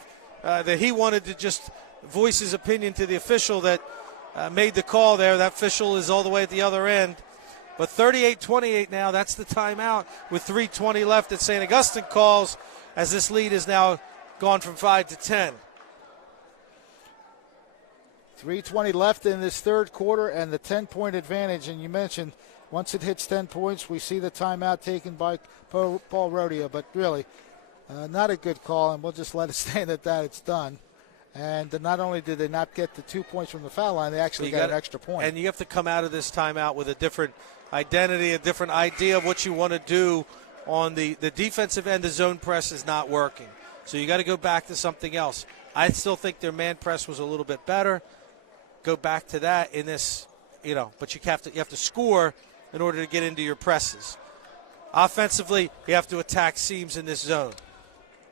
that he wanted to just voice his opinion to the official that made the call there. That official is all the way at the other end. But 38-28 now, that's the timeout with 3:20 left that St. Augustine calls as this lead is now gone from 5 to 10. 3:20 left in this third quarter and the 10-point advantage. And you mentioned once it hits 10 points, we see the timeout taken by Paul Rodia. But really, not a good call, and we'll just let it stand at that. It's done. And not only did they not get the 2 points from the foul line, they actually got an extra point. And you have to come out of this timeout with a different identity, a different idea of what you want to do on the defensive end. The zone press is not working. So you got to go back to something else. I still think their man press was a little bit better. Go back to that in this, but you have to score in order to get into your presses. Offensively, you have to attack seams in this zone.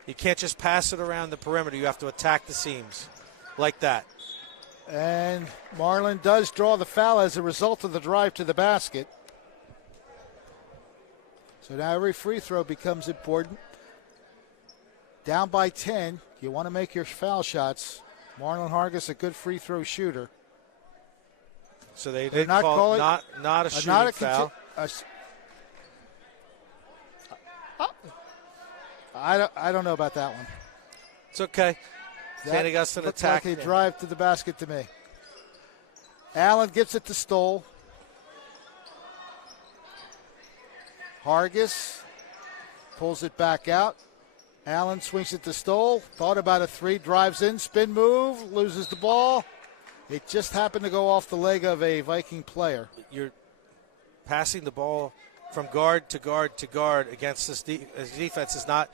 You can't just pass it around the perimeter. You have to attack the seams like that. And Marlin does draw the foul as a result of the drive to the basket. So now every free throw becomes important. Down by 10, you want to make your foul shots. Marlon Hargis, a good free throw shooter. So they did call it not a shooting foul. I don't know about that one. It's okay. St. Augustine attack. Like a drive to the basket to me. Allen gets it to Stoll. Hargis pulls it back out. Allen swings it to Stoll. Thought about a three, drives in, spin move, loses the ball. It just happened to go off the leg of a Viking player. You're passing the ball from guard to guard to guard against this defense is not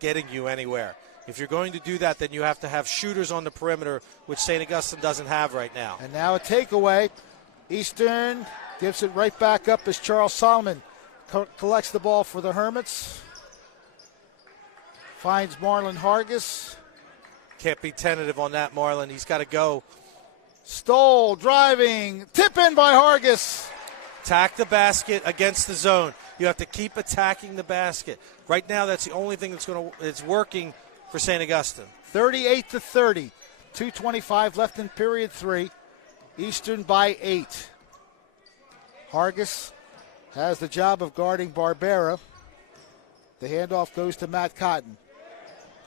getting you anywhere. If you're going to do that, then you have to have shooters on the perimeter, which St. Augustine doesn't have right now. And now a takeaway. Eastern gives it right back up as Charles Solomon collects the ball for the Hermits. Finds Marlon Hargis. Can't be tentative on that, Marlon. He's got to go. Stoll driving. Tip in by Hargis. Attack the basket against the zone. You have to keep attacking the basket. Right now, that's the only thing it's working for St. Augustine. 38-30. 2:25 left in period 3. Eastern by 8. Hargis has the job of guarding Barbera. The handoff goes to Matt Cotton.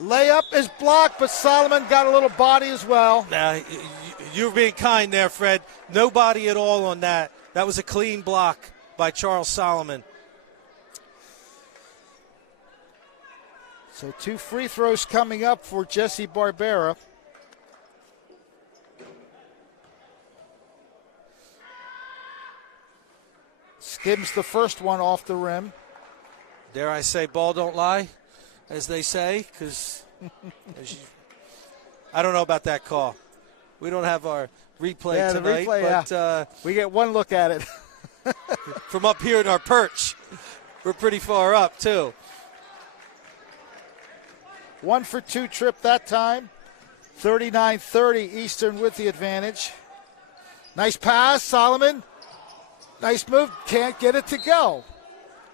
Layup is blocked, but Solomon got a little body as well. You're being kind there, Fred. No body at all on that. That was a clean block by Charles Solomon. So 2 free throws coming up for Jesse Barbera. skims the first one off the rim. Dare I say, ball don't lie, as they say, because I don't know about that call. We don't have our replay tonight, but we get one look at it. From up here in our perch, we're pretty far up, too. 1 for 2 trip that time. 39-30, Eastern with the advantage. Nice pass, Solomon. Nice move, can't get it to go.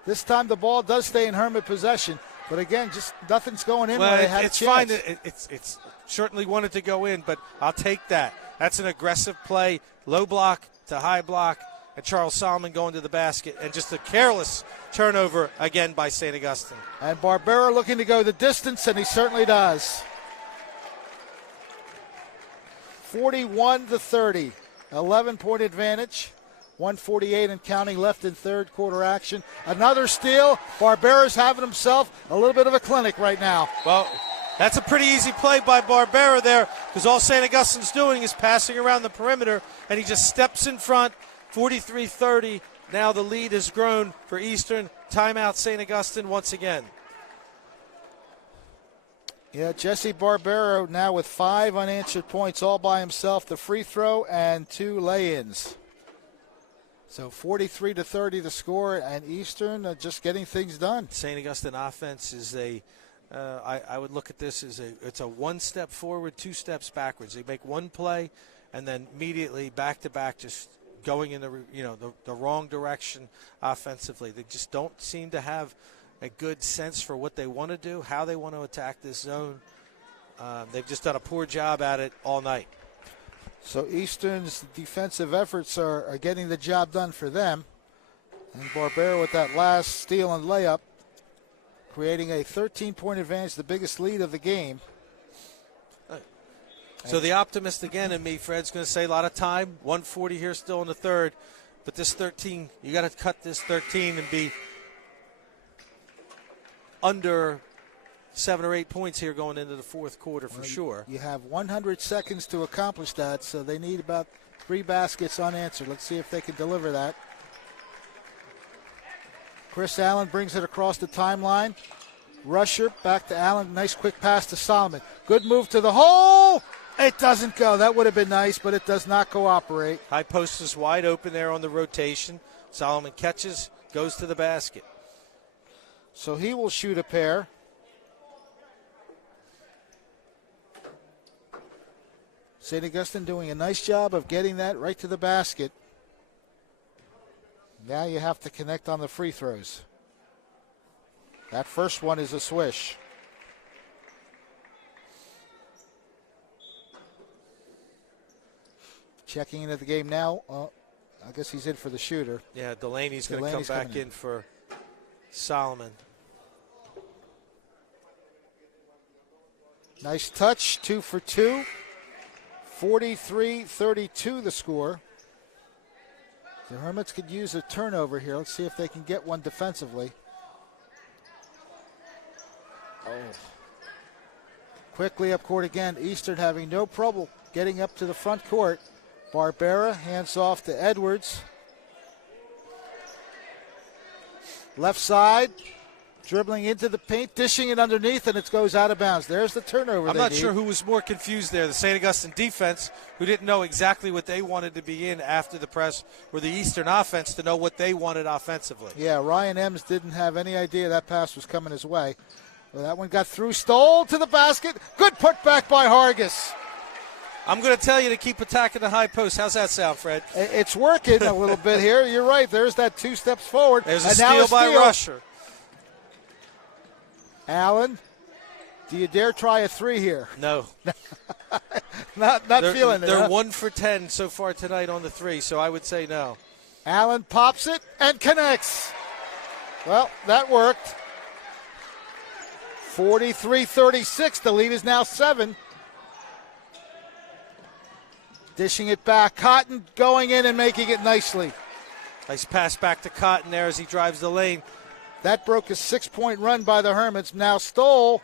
This time the ball does stay in Hermit possession, but again, just nothing's going in where they had a chance. Fine. It's certainly wanted to go in, but I'll take that. That's an aggressive play, low block to high block, and Charles Solomon going to the basket, and just a careless turnover again by St. Augustine. And Barbera looking to go the distance, and he certainly does. 41-30, 11-point advantage. 1:48 and counting left in third quarter action. Another steal. Barbera's having himself a little bit of a clinic right now. Well, that's a pretty easy play by Barbera there, because all St. Augustine's doing is passing around the perimeter, and he just steps in front. 43-30. Now the lead has grown for Eastern. Timeout St. Augustine once again. Yeah, Jesse Barbera now with 5 unanswered points all by himself. The free throw and 2 lay-ins. So 43-30 the score, and Eastern just getting things done. St. Augustine offense is I would look at this as it's a 1 step forward, 2 steps backwards. They make one play, and then immediately back to back, just going in the wrong direction offensively. They just don't seem to have a good sense for what they want to do, how they want to attack this zone. They've just done a poor job at it all night. So Eastern's defensive efforts are getting the job done for them. And Barbera with that last steal and layup, creating a 13-point advantage, the biggest lead of the game. So the optimist again in me, Fred's going to say a lot of time. 1:40 here still in the third. But this 13, you got to cut this 13 and be under 7 or 8 points here going into the fourth quarter for sure. You have 100 seconds to accomplish that, so they need about 3 baskets unanswered. Let's see if they can deliver that. Chris Allen brings it across the timeline. Rusher back to Allen. Nice quick pass to Solomon. Good move to the hole. It doesn't go. That would have been nice, but it does not cooperate. High post is wide open there on the rotation. Solomon catches, goes to the basket. So he will shoot a pair. St. Augustine doing a nice job of getting that right to the basket. Now you have to connect on the free throws. That first one is a swish. Checking into the game now. I guess he's in for the shooter. Yeah, Delaney's going to come back in for Solomon. Nice touch, 2 for 2. 43-32 the score. The Hermits could use a turnover here. Let's see if they can get one defensively. Oh. Quickly up court again. Eastern having no trouble getting up to the front court. Barbera hands off to Edwards. Left side. Dribbling into the paint, dishing it underneath, and it goes out of bounds. There's the turnover. I'm not sure who was more confused there, the St. Augustine defense, who didn't know exactly what they wanted to be in after the press, or the Eastern offense to know what they wanted offensively. Yeah, Ryan Ems didn't have any idea that pass was coming his way. Well, that one got through, stole to the basket. Good putback by Hargis. I'm going to tell you to keep attacking the high post. How's that sound, Fred? It's working a little bit here. You're right. There's that 2 steps forward. There's a steal by Rusher. Allen, do you dare try a 3 here? No. not feeling it. They're 1 for 10 so far tonight on the 3, so I would say no. Allen pops it and connects. Well, that worked. 43-36. The lead is now 7. Dishing it back. Cotton going in and making it nicely. Nice pass back to Cotton there as he drives the lane. That broke a 6-point run by the Hermits. Now Stoll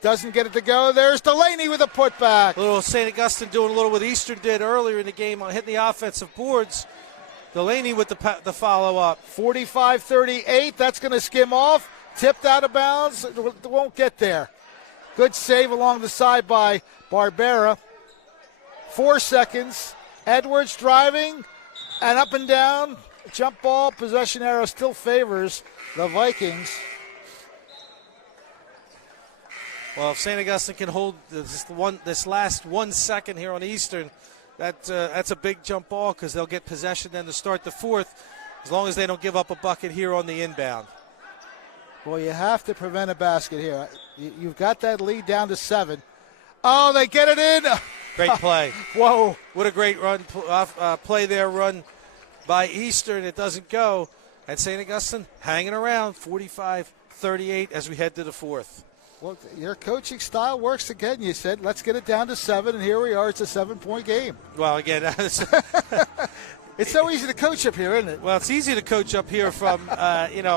doesn't get it to go. There's Delaney with a putback. A little St. Augustine doing a little what Eastern did earlier in the game on hitting the offensive boards. Delaney with the follow-up. 45-38. That's going to skim off. Tipped out of bounds. It won't get there. Good save along the side by Barbera. 4 seconds. Edwards driving and up and down. Jump ball. Possession arrow still favors the Vikings. Well, if St. Augustine can hold this last 1 second here on Eastern, that's a big jump ball because they'll get possession then to start the fourth, as long as they don't give up a bucket here on the inbound. Boy, you have to prevent a basket here. You've got that lead down to 7. Oh, they get it in. Great play. Whoa. What a great run play there, run by Eastern. It doesn't go. And St. Augustine hanging around 45-38 as we head to the fourth. Well, your coaching style works again. You said, let's get it down to 7, and here we are. It's a 7-point game. Well, again, it's so easy to coach up here, isn't it? Well, it's easy to coach up here from, and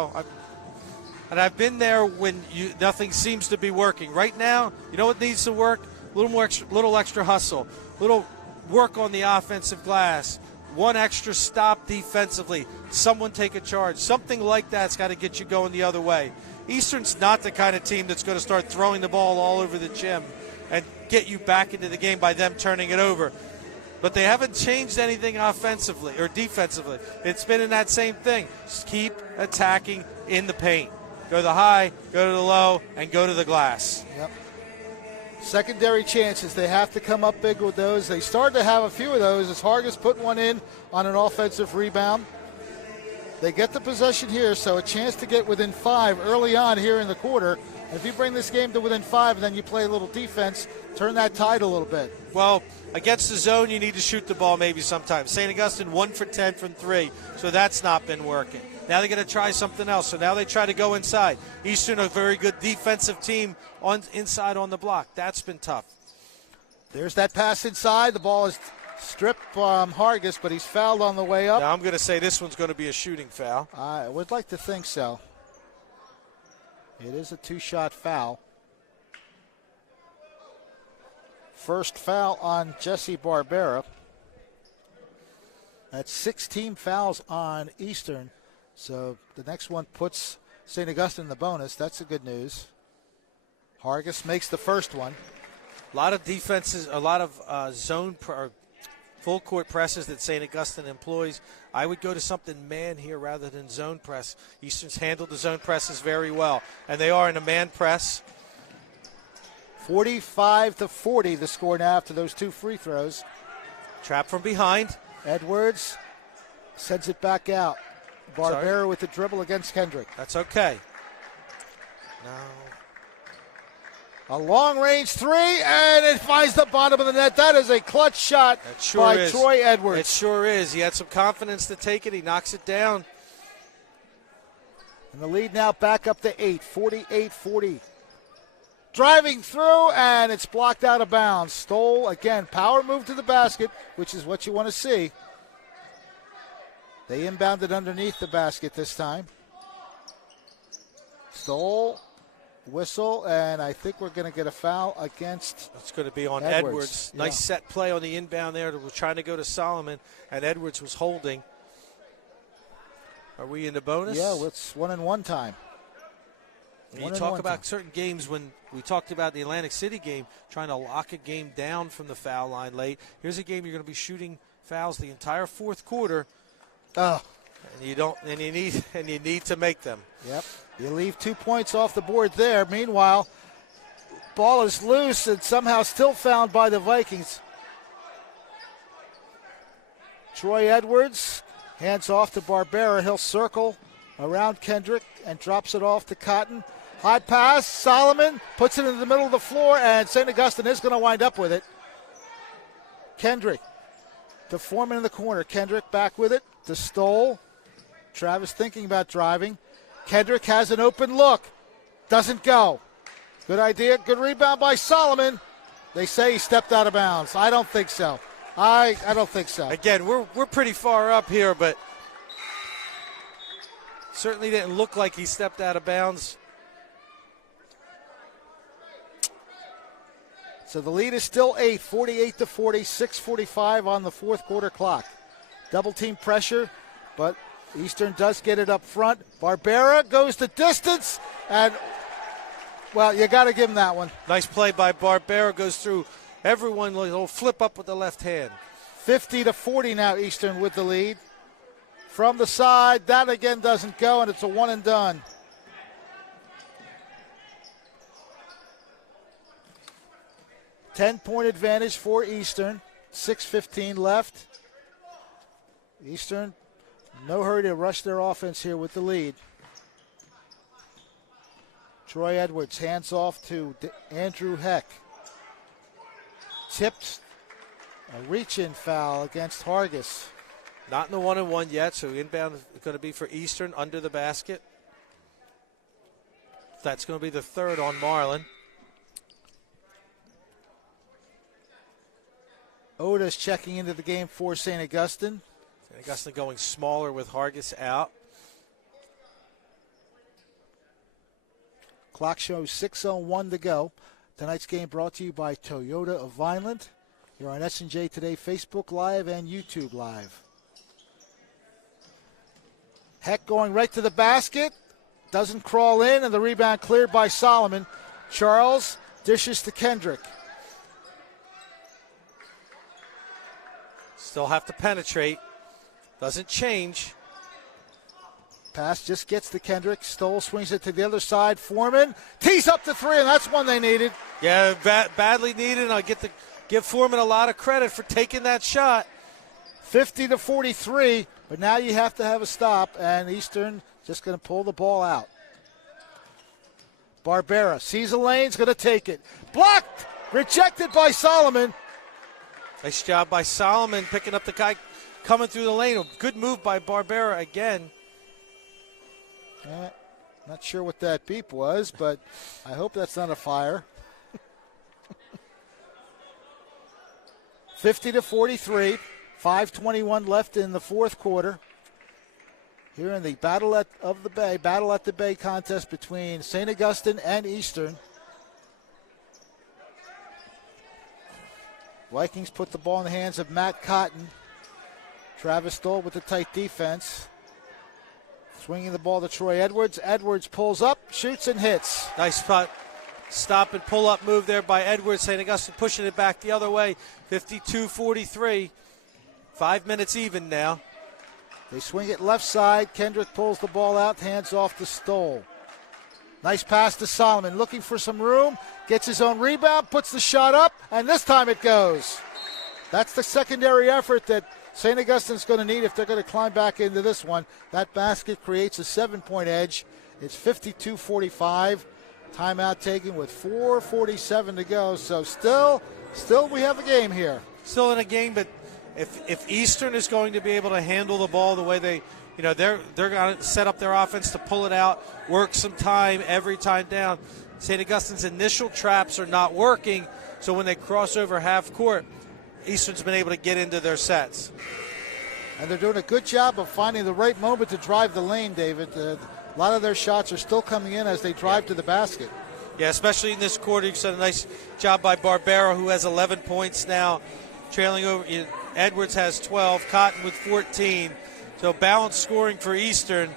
I've been there when nothing seems to be working. Right now, you know what needs to work? Little extra hustle, little work on the offensive glass, one extra stop defensively, someone take a charge. Something like that's got to get you going the other way. Eastern's not the kind of team that's going to start throwing the ball all over the gym and get you back into the game by them turning it over. But they haven't changed anything offensively or defensively. It's been in that same thing. Just keep attacking in the paint. Go to the high, go to the low, and go to the glass. Yep. Secondary chances. They have to come up big with those. They started to have a few of those as Hargis put one in on an offensive rebound. They get the possession here, so a chance to get within 5 early on here in the quarter. If you bring this game to within 5 and then you play a little defense, turn that tide a little bit. Well, against the zone, you need to shoot the ball maybe sometimes. St. Augustine 1 for 10 from 3, so that's not been working. Now they're going to try something else, so now they try to go inside. Eastern, a very good defensive team inside on the block. That's been tough. There's that pass inside. The ball is stripped from Hargis, but he's fouled on the way up. Now I'm going to say this one's going to be a shooting foul. I would like to think so. It is a 2-shot foul. First foul on Jesse Barbera. That's 16 fouls on Eastern. So the next one puts St. Augustine in the bonus. That's the good news. Hargis makes the first one. A lot of defenses, a lot of zone full court presses that St. Augustine employs. I would go to something man here rather than zone press. Eastern's handled the zone presses very well, and they are in a man press. 45-40 the score now after those 2 free throws. Trap from behind. Edwards sends it back out. Barbera with the dribble against Kendrick. That's okay. Now, a long-range 3, and it finds the bottom of the net. That is a clutch shot by Troy Edwards. It sure is. He had some confidence to take it. He knocks it down. And the lead now back up to 8, 48-40. Driving through, and it's blocked out of bounds. Stoll, again, power move to the basket, which is what you want to see. They inbounded underneath the basket this time. Stoll, whistle, and I think we're going to get a foul against It's going to be on Edwards. Nice set play on the inbound there. We're trying to go to Solomon, and Edwards was holding. Are we in the bonus? Yeah, it's 1-and-1 time. You talk about certain games when we talked about the Atlantic City game, trying to lock a game down from the foul line late. Here's a game you're going to be shooting fouls the entire fourth quarter. Oh. And you need to make them. Yep. You leave 2 points off the board there. Meanwhile, ball is loose and somehow still found by the Vikings. Troy Edwards hands off to Barbera. He'll circle around Kendrick and drops it off to Cotton. High pass. Solomon puts it in the middle of the floor, and St. Augustine is going to wind up with it. Kendrick to Foreman in the corner. Kendrick back with it to Stoll. Travis thinking about driving. Kendrick has an open look. Doesn't go. Good idea. Good rebound by Solomon. They say he stepped out of bounds. I don't think so. I don't think so. Again, we're pretty far up here, but certainly didn't look like he stepped out of bounds. So the lead is still 8, 48-40, 6:45 on the fourth quarter clock. Double team pressure but Eastern does get it up front. Barbera goes the distance, and, well, you got to give him that one. Nice play by Barbera, goes through everyone, a little flip up with the left hand. 50-40 now, Eastern with the lead. From the side, that again doesn't go, and it's a one and done. Ten-point advantage for Eastern. 6:15 left. Eastern, no hurry to rush their offense here with the lead. Troy Edwards hands off to Andrew Heck. Tips a reach-in foul against Hargis. Not in the 1-and-1 yet, so inbound is going to be for Eastern under the basket. That's going to be the third on Marlin. Otis checking into the game for St. Augustine. St. Augustine going smaller with Hargis out. Clock shows 6:01 to go. Tonight's game brought to you by Toyota of Vineland. You're on SNJ Today Facebook Live and YouTube Live. Heck going right to the basket. Doesn't crawl in, and the rebound cleared by Solomon. Charles dishes to Kendrick. Still have to penetrate. Doesn't change. Pass just gets to Kendrick. Stoll swings it to the other side. Foreman tees up the three, and that's one they needed. Yeah, badly needed. And I get to give Foreman a lot of credit for taking that shot. 50-43, but now you have to have a stop, and Eastern just going to pull the ball out. Barbera sees a lane's going to take it. Blocked! Rejected by Solomon. Nice job by Solomon picking up the guy coming through the lane. Good move by Barbera again. Not sure what that beep was, but I hope that's not a fire. 50-43, 5:21 left in the fourth quarter. Here in the Battle at the Bay contest between St. Augustine and Eastern. Vikings put the ball in the hands of Matt Cotton. Travis Stoll with the tight defense. Swinging the ball to Troy Edwards. Edwards pulls up, shoots, and hits. Nice spot. Stop and pull up move there by Edwards. St. Augustine pushing it back the other way. 52-43. 5 minutes even now. They swing it left side. Kendrick pulls the ball out, hands off to Stoll. Nice pass to Solomon, looking for some room. Gets his own rebound, puts the shot up, and this time it goes. That's the secondary effort that St. Augustine's going to need if they're going to climb back into this one. That basket creates a 7-point edge. It's 52-45. Timeout taken with 4:47 to go. So still we have a game here. Still in a game, but if Eastern is going to be able to handle the ball the way they're going to set up their offense to pull it out, work some time every time down. St. Augustine's initial traps are not working, so when they cross over half court, Eastern's been able to get into their sets. And they're doing a good job of finding the right moment to drive the lane, David. A lot of their shots are still coming in as they drive to the basket. Yeah, especially in this quarter. You said a nice job by Barbera, who has 11 points now, trailing over. Edwards has 12, Cotton with 14. So balanced scoring for Eastern.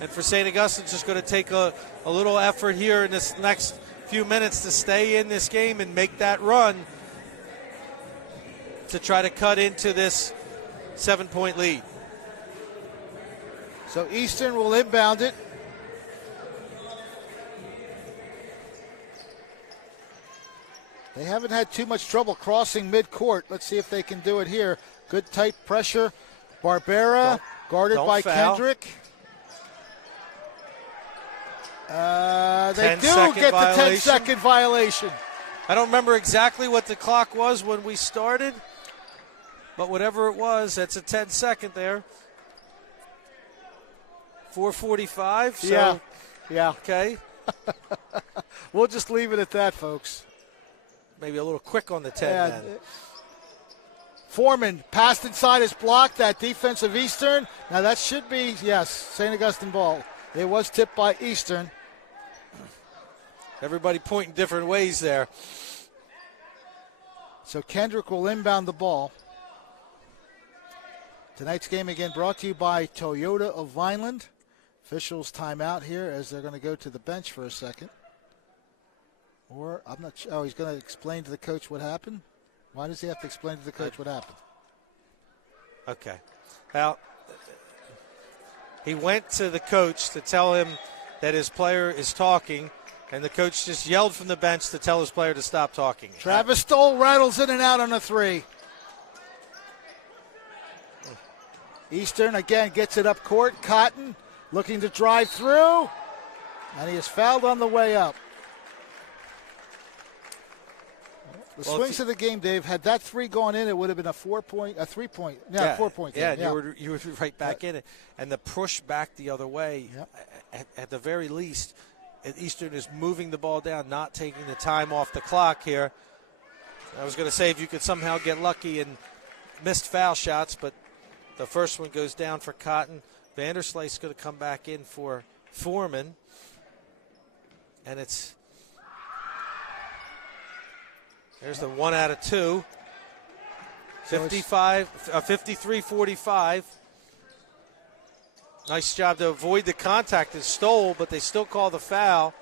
And for St. Augustine, just going to take a little effort here in this next few minutes to stay in this game and make that run to try to cut into this 7-point lead. So Eastern will inbound it. They haven't had too much trouble crossing midcourt. Let's see if they can do it here. Good tight pressure. Barbera guarded by foul. Kendrick. They do get the 10-second violation. I don't remember exactly what the clock was when we started, but whatever it was, that's a 10-second there. 4:45. So, yeah. Okay. We'll just leave it at that, folks. Maybe a little quick on the 10 then. Foreman passed inside, is blocked. That defense of Eastern. Now that should be, yes, St. Augustine ball. It was tipped by Eastern. Everybody pointing different ways there. So Kendrick will inbound the ball Tonight's game again brought to you by Toyota of Vineland. Officials timeout here as they're going to go to the bench for a second. Or, I'm not sure. Oh, he's going to explain to the coach what happened? Why does he have to explain to the coach what happened? Okay. Well, he went to the coach to tell him that his player is talking, and the coach just yelled from the bench to tell his player to stop talking. Travis Stoll rattles in and out on a three. Eastern again gets it up court. Cotton looking to drive through, and he is fouled on the way up. The swings of the game, Dave, had that three gone in, it would have been a 3-point game. Yeah, you were right back in it. And the push back the other way, at the very least, Eastern is moving the ball down, not taking the time off the clock here. I was going to say if you could somehow get lucky and missed foul shots, but the first one goes down for Cotton. Vandersly's going to come back in for Foreman. And there's the 1 out of 2. 53-45. Nice job to avoid the contact and Stoll, but they still call the foul.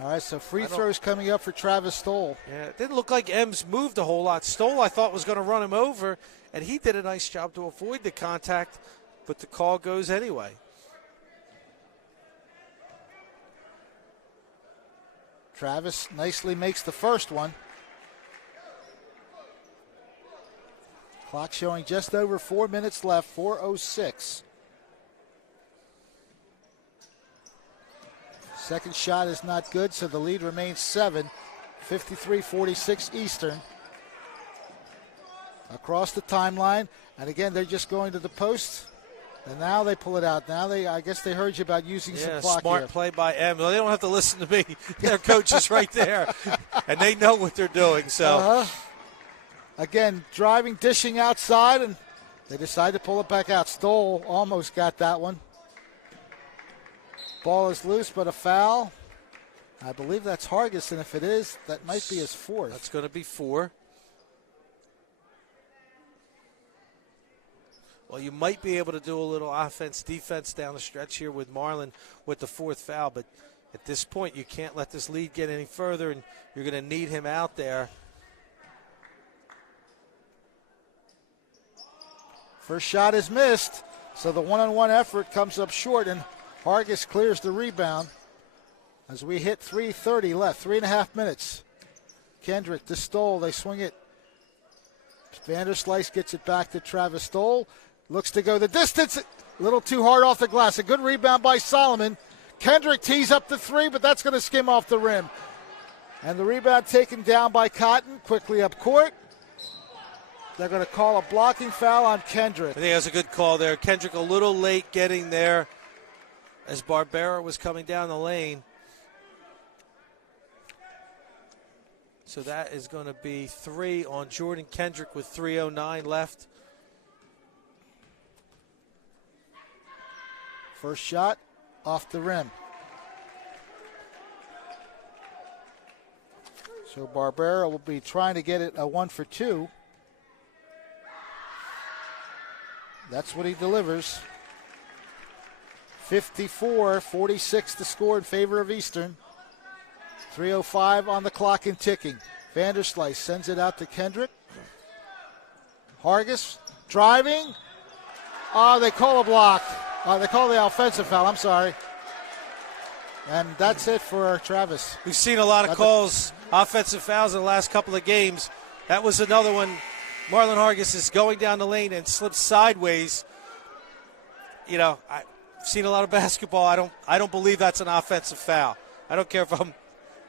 All right, so free throws coming up for Travis Stoll. Yeah, it didn't look like Ems moved a whole lot. Stoll, I thought, was going to run him over, and he did a nice job to avoid the contact, but the call goes anyway. Travis nicely makes the first one. Clock showing just over 4 minutes left, 4:06. Second shot is not good, so the lead remains 7. 53-46 Eastern. Across the timeline, and again, they're just going to the post. And now they pull it out. Now I guess they heard you about using some clock smart here. Play by M. Well, they don't have to listen to me. Their coach is right there, and they know what they're doing. So, again, driving, dishing outside, and they decide to pull it back out. Stoll almost got that one. Ball is loose, but a foul. I believe that's Hargis, and if it is, that might be his fourth. That's going to be 4. Well, you might be able to do a little offense-defense down the stretch here with Marlin with the 4th foul, but at this point you can't let this lead get any further, and you're going to need him out there. First shot is missed, so the one-on-one effort comes up short, and Hargis clears the rebound as we hit 3:30 left, 3.5 minutes. Kendrick to Stoll, they swing it. Vanderslice gets it back to Travis Stoll. Looks to go the distance. A little too hard off the glass. A good rebound by Solomon. Kendrick tees up the 3, but that's going to skim off the rim. And the rebound taken down by Cotton. Quickly up court. They're going to call a blocking foul on Kendrick. I think that's a good call there. Kendrick a little late getting there as Barbera was coming down the lane. So that is going to be 3 on Jordan Kendrick with 3:09 left. First shot off the rim. So Barbera will be trying to get it a 1 for 2. That's what he delivers. 54-46 the score in favor of Eastern. 3:05 on the clock and ticking. Vanderslice sends it out to Kendrick. Hargis driving. Oh, they call a block. They call the offensive foul. I'm sorry. And that's it for Travis. We've seen a lot of calls, offensive fouls in the last couple of games. That was another one. Marlon Hargis is going down the lane and slips sideways. You know, I've seen a lot of basketball. I don't believe that's an offensive foul. I don't care if I'm,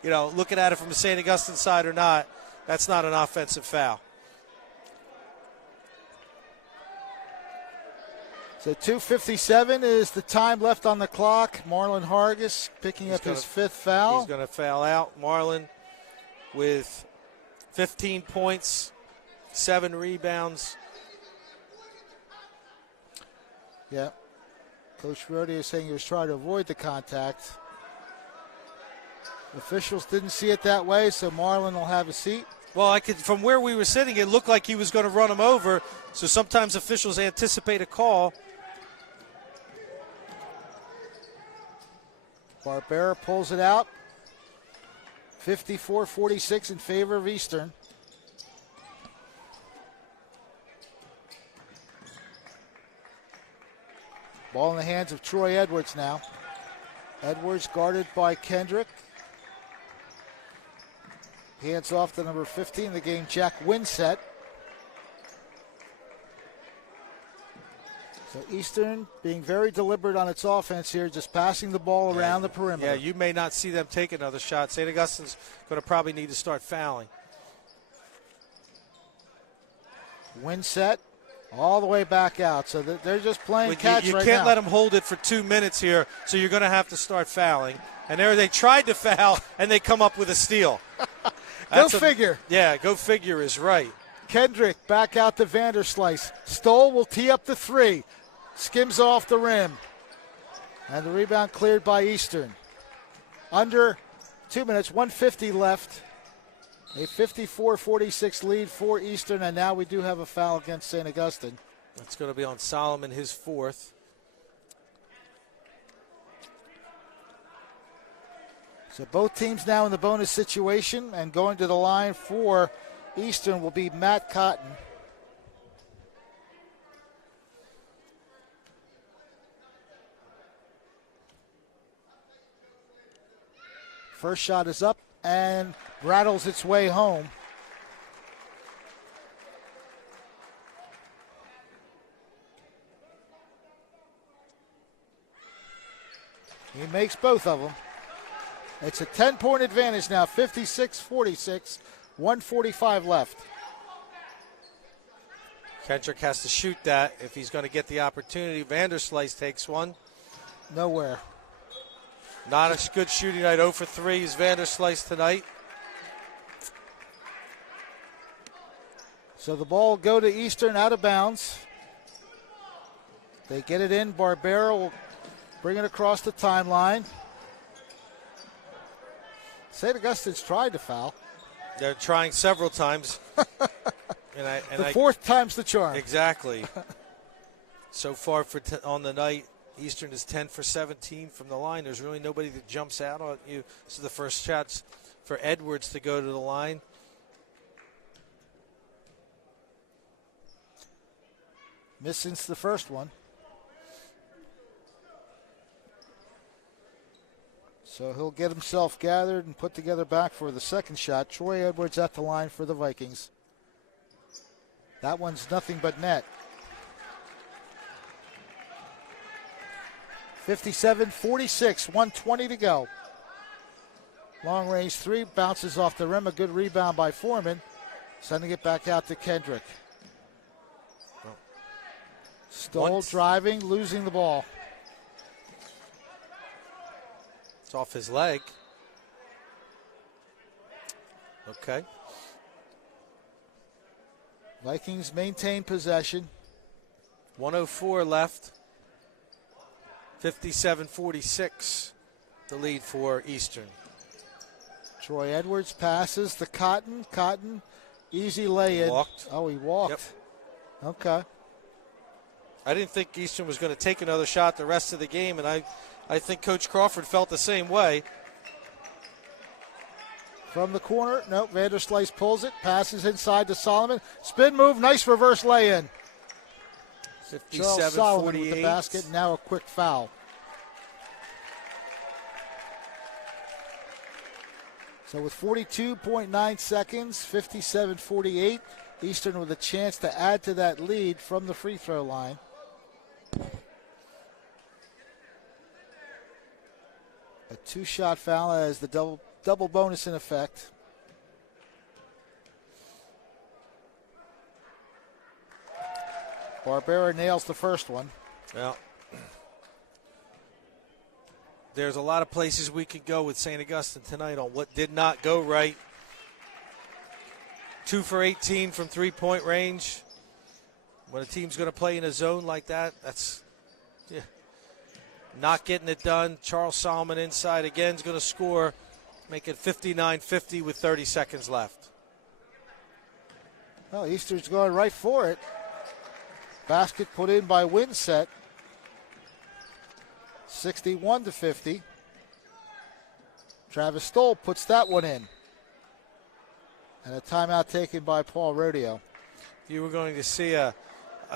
looking at it from the St. Augustine side or not. That's not an offensive foul. So 2:57 is the time left on the clock. Marlon Hargis picking up his 5th foul. He's going to foul out. Marlon with 15 points, 7 rebounds. Yeah. Coach Rodi is saying he was trying to avoid the contact. Officials didn't see it that way, so Marlon will have a seat. Well, from where we were sitting, it looked like he was going to run him over. So sometimes officials anticipate a call. Barbera pulls it out. 54-46 in favor of Eastern. Ball in the hands of Troy Edwards now. Edwards guarded by Kendrick. Hands off to number 15 in the game, Jack Winsett. So Eastern being very deliberate on its offense here, just passing the ball around the perimeter. Yeah, you may not see them take another shot. St. Augustine's going to probably need to start fouling. Winsett all the way back out. So they're just playing catch you right now. You can't let them hold it for 2 minutes here, so you're going to have to start fouling. And there they tried to foul, and they come up with a steal. Go figure. Yeah, go figure is right. Kendrick back out to Vanderslice. Stoll will tee up the three. Skims off the rim. And the rebound cleared by Eastern. Under 2 minutes, 1:50 left. A 54-46 lead for Eastern, and now we do have a foul against St. Augustine. That's going to be on Solomon, his fourth. So both teams now in the bonus situation, and going to the line for Eastern will be Matt Cotton. First shot is up and rattles its way home. He makes both of them. It's a 10-point advantage now, 56-46, 1:45 left. Kendrick has to shoot that if he's going to get the opportunity. Vanderslice takes one. Nowhere. Not a good shooting night. 0 for 3 is Vanderslice tonight. So the ball will go to Eastern out of bounds. They get it in. Barbera will bring it across the timeline. St. Augustine's tried to foul. They're trying several times. The fourth time's the charm. Exactly. So far on the night, Eastern is 10 for 17 from the line. There's really nobody that jumps out on you. This is the first shots for Edwards to go to the line. Missing the first one. So he'll get himself gathered and put together back for the second shot. Troy Edwards at the line for the Vikings. That one's nothing but net. 57-46, 1:20 to go. Long range three, bounces off the rim. A good rebound by Foreman. Sending it back out to Kendrick. Stoll driving, losing the ball. It's off his leg. Okay. Vikings maintain possession. 1:04 left. 57-46, the lead for Eastern. Troy Edwards passes the Cotton. Cotton, easy lay-in. Walked. Oh, he walked. Yep. Okay. I didn't think Eastern was going to take another shot the rest of the game, and I think Coach Crawford felt the same way. From the corner, no, Vanderslice pulls it, passes inside to Solomon. Spin move, nice reverse lay-in. Charles Solomon with the basket, now a quick foul. So with 42.9 seconds, 57-48, Eastern with a chance to add to that lead from the free throw line. A two-shot foul as the double bonus in effect. Barbera nails the first one. Well, there's a lot of places we could go with St. Augustine tonight on what did not go right. 2 for 18 from three-point range. When a team's going to play in a zone like that, that's not getting it done. Charles Solomon inside again is going to score, make it 59-50 with 30 seconds left. Well, Eastern's going right for it. Basket put in by Winset. 61-50. Travis Stoll puts that one in. And a timeout taken by Paul Rodeo. You were going to see a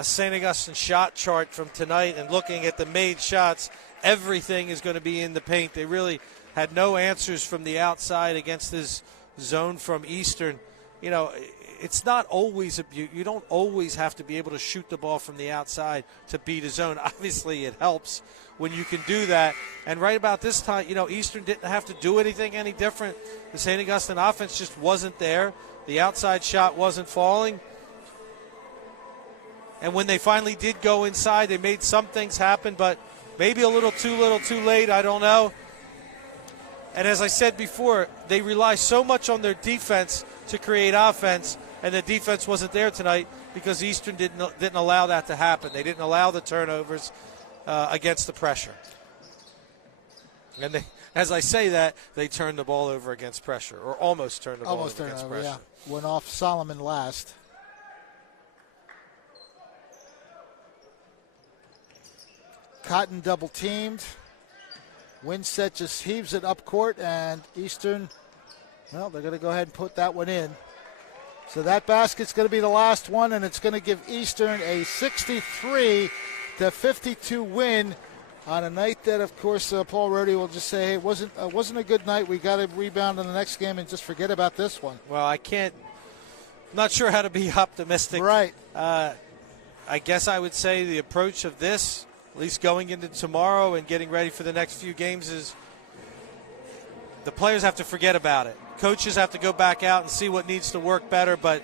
St. Augustine shot chart from tonight, and looking at the made shots, everything is going to be in the paint. They really had no answers from the outside against this zone from Eastern. You know, it's not always you don't always have to be able to shoot the ball from the outside to beat a zone. Obviously, it helps when you can do that. And right about this time, you know, Eastern didn't have to do anything any different. The St. Augustine offense just wasn't there. The outside shot wasn't falling. And when they finally did go inside, they made some things happen, but maybe a little too late, I don't know. And as I said before, they rely so much on their defense to create offense, and the defense wasn't there tonight because Eastern didn't allow that to happen. They didn't allow the turnovers against the pressure. And they, as I say that, they turned the ball over against pressure, or almost turned the ball over against pressure. Yeah. Went off Solomon last. Cotton double teamed. Winset just heaves it up court, and Eastern, well, they're going to go ahead and put that one in. So that basket's going to be the last one, and it's going to give Eastern a 63-52 win on a night that, of course, Paul Rodeo will just say, hey, it wasn't a good night. We got to rebound in the next game and just forget about this one. Well, I'm not sure how to be optimistic. Right. I guess I would say the approach of this, at least going into tomorrow and getting ready for the next few games, is the players have to forget about it. Coaches have to go back out and see what needs to work better, but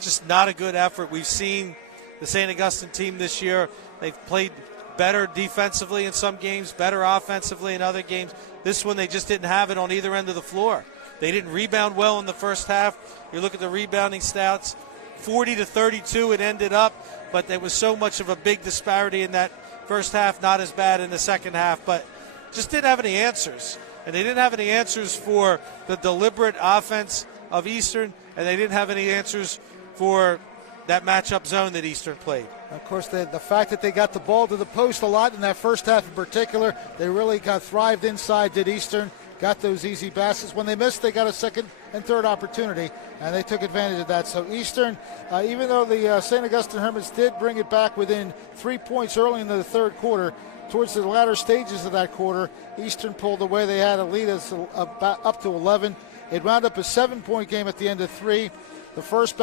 just not a good effort. We've seen the St. Augustine team this year. They've played better defensively in some games, better offensively in other games. This one, they just didn't have it on either end of the floor. They didn't rebound well in the first half. You look at the rebounding stats, 40-32 it ended up, but there was so much of a big disparity in that first half, not as bad in the second half, but just didn't have any answers. And they didn't have any answers for the deliberate offense of Eastern, and they didn't have any answers for that matchup zone that Eastern played. Of course, the fact that they got the ball to the post a lot in that first half in particular, they really thrived inside, did Eastern, got those easy baskets. When they missed, they got a second and third opportunity, and they took advantage of that. So Eastern, even though the St. Augustine Hermits did bring it back within 3 points early in the third quarter, towards the latter stages of that quarter, Eastern pulled away. They had a lead up to 11. It wound up a 7-point game at the end of 3. The first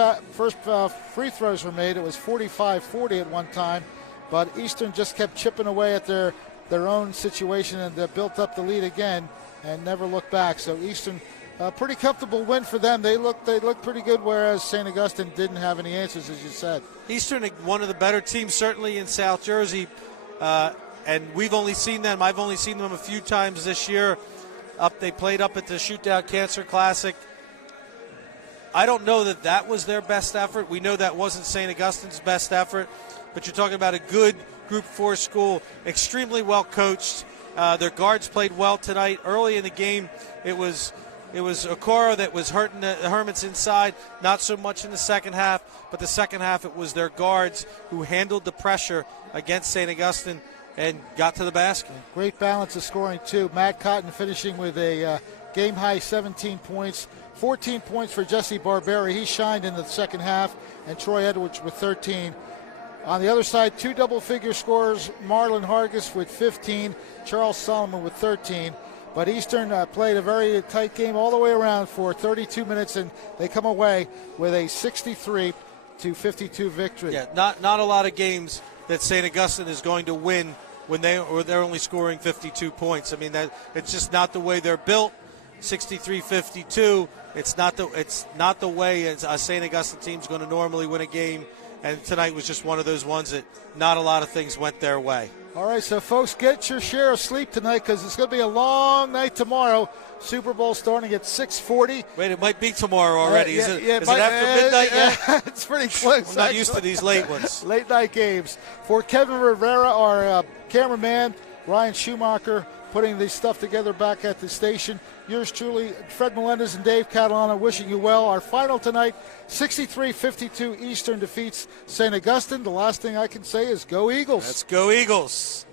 free throws were made. It was 45-40 at one time, but Eastern just kept chipping away at their own situation and built up the lead again and never looked back. So Eastern, a pretty comfortable win for them. They looked pretty good, whereas St. Augustine didn't have any answers, as you said. Eastern, one of the better teams certainly in South Jersey. And we've only seen them. I've only seen them a few times this year. They played up at the Shootdown Cancer Classic. I don't know that was their best effort. We know that wasn't St. Augustine's best effort. But you're talking about a good Group 4 school, extremely well coached. Their guards played well tonight. Early in the game, it was Okoro that was hurting the Hermits inside. Not so much in the second half. But the second half, it was their guards who handled the pressure against St. Augustine and got to the basket. Great balance of scoring, too. Matt Cotton finishing with a game-high 17 points. 14 points for Jesse Barberi. He shined in the second half. And Troy Edwards with 13. On the other side, 2 double-figure scorers. Marlon Hargis with 15. Charles Solomon with 13. But Eastern played a very tight game all the way around for 32 minutes, and they come away with a 63-52 victory. Yeah, not a lot of games that St. Augustine is going to win when they're only scoring 52 points. I mean, it's just not the way they're built. 63-52. It's not the way a St. Augustine team's going to normally win a game. And tonight was just one of those ones that not a lot of things went their way. All right, so folks, get your share of sleep tonight because it's going to be a long night tomorrow. Super Bowl starting at 6:40. Wait, it might be tomorrow already. Is it after midnight yet? It's pretty close. I'm not used to these late ones. Late night games. For Kevin Rivera, our cameraman, Ryan Schumacher, putting this stuff together back at the station. Yours truly, Fred Melendez and Dave Catalano, wishing you well. Our final tonight, 63-52 Eastern defeats St. Augustine. The last thing I can say is go Eagles. Let's go Eagles.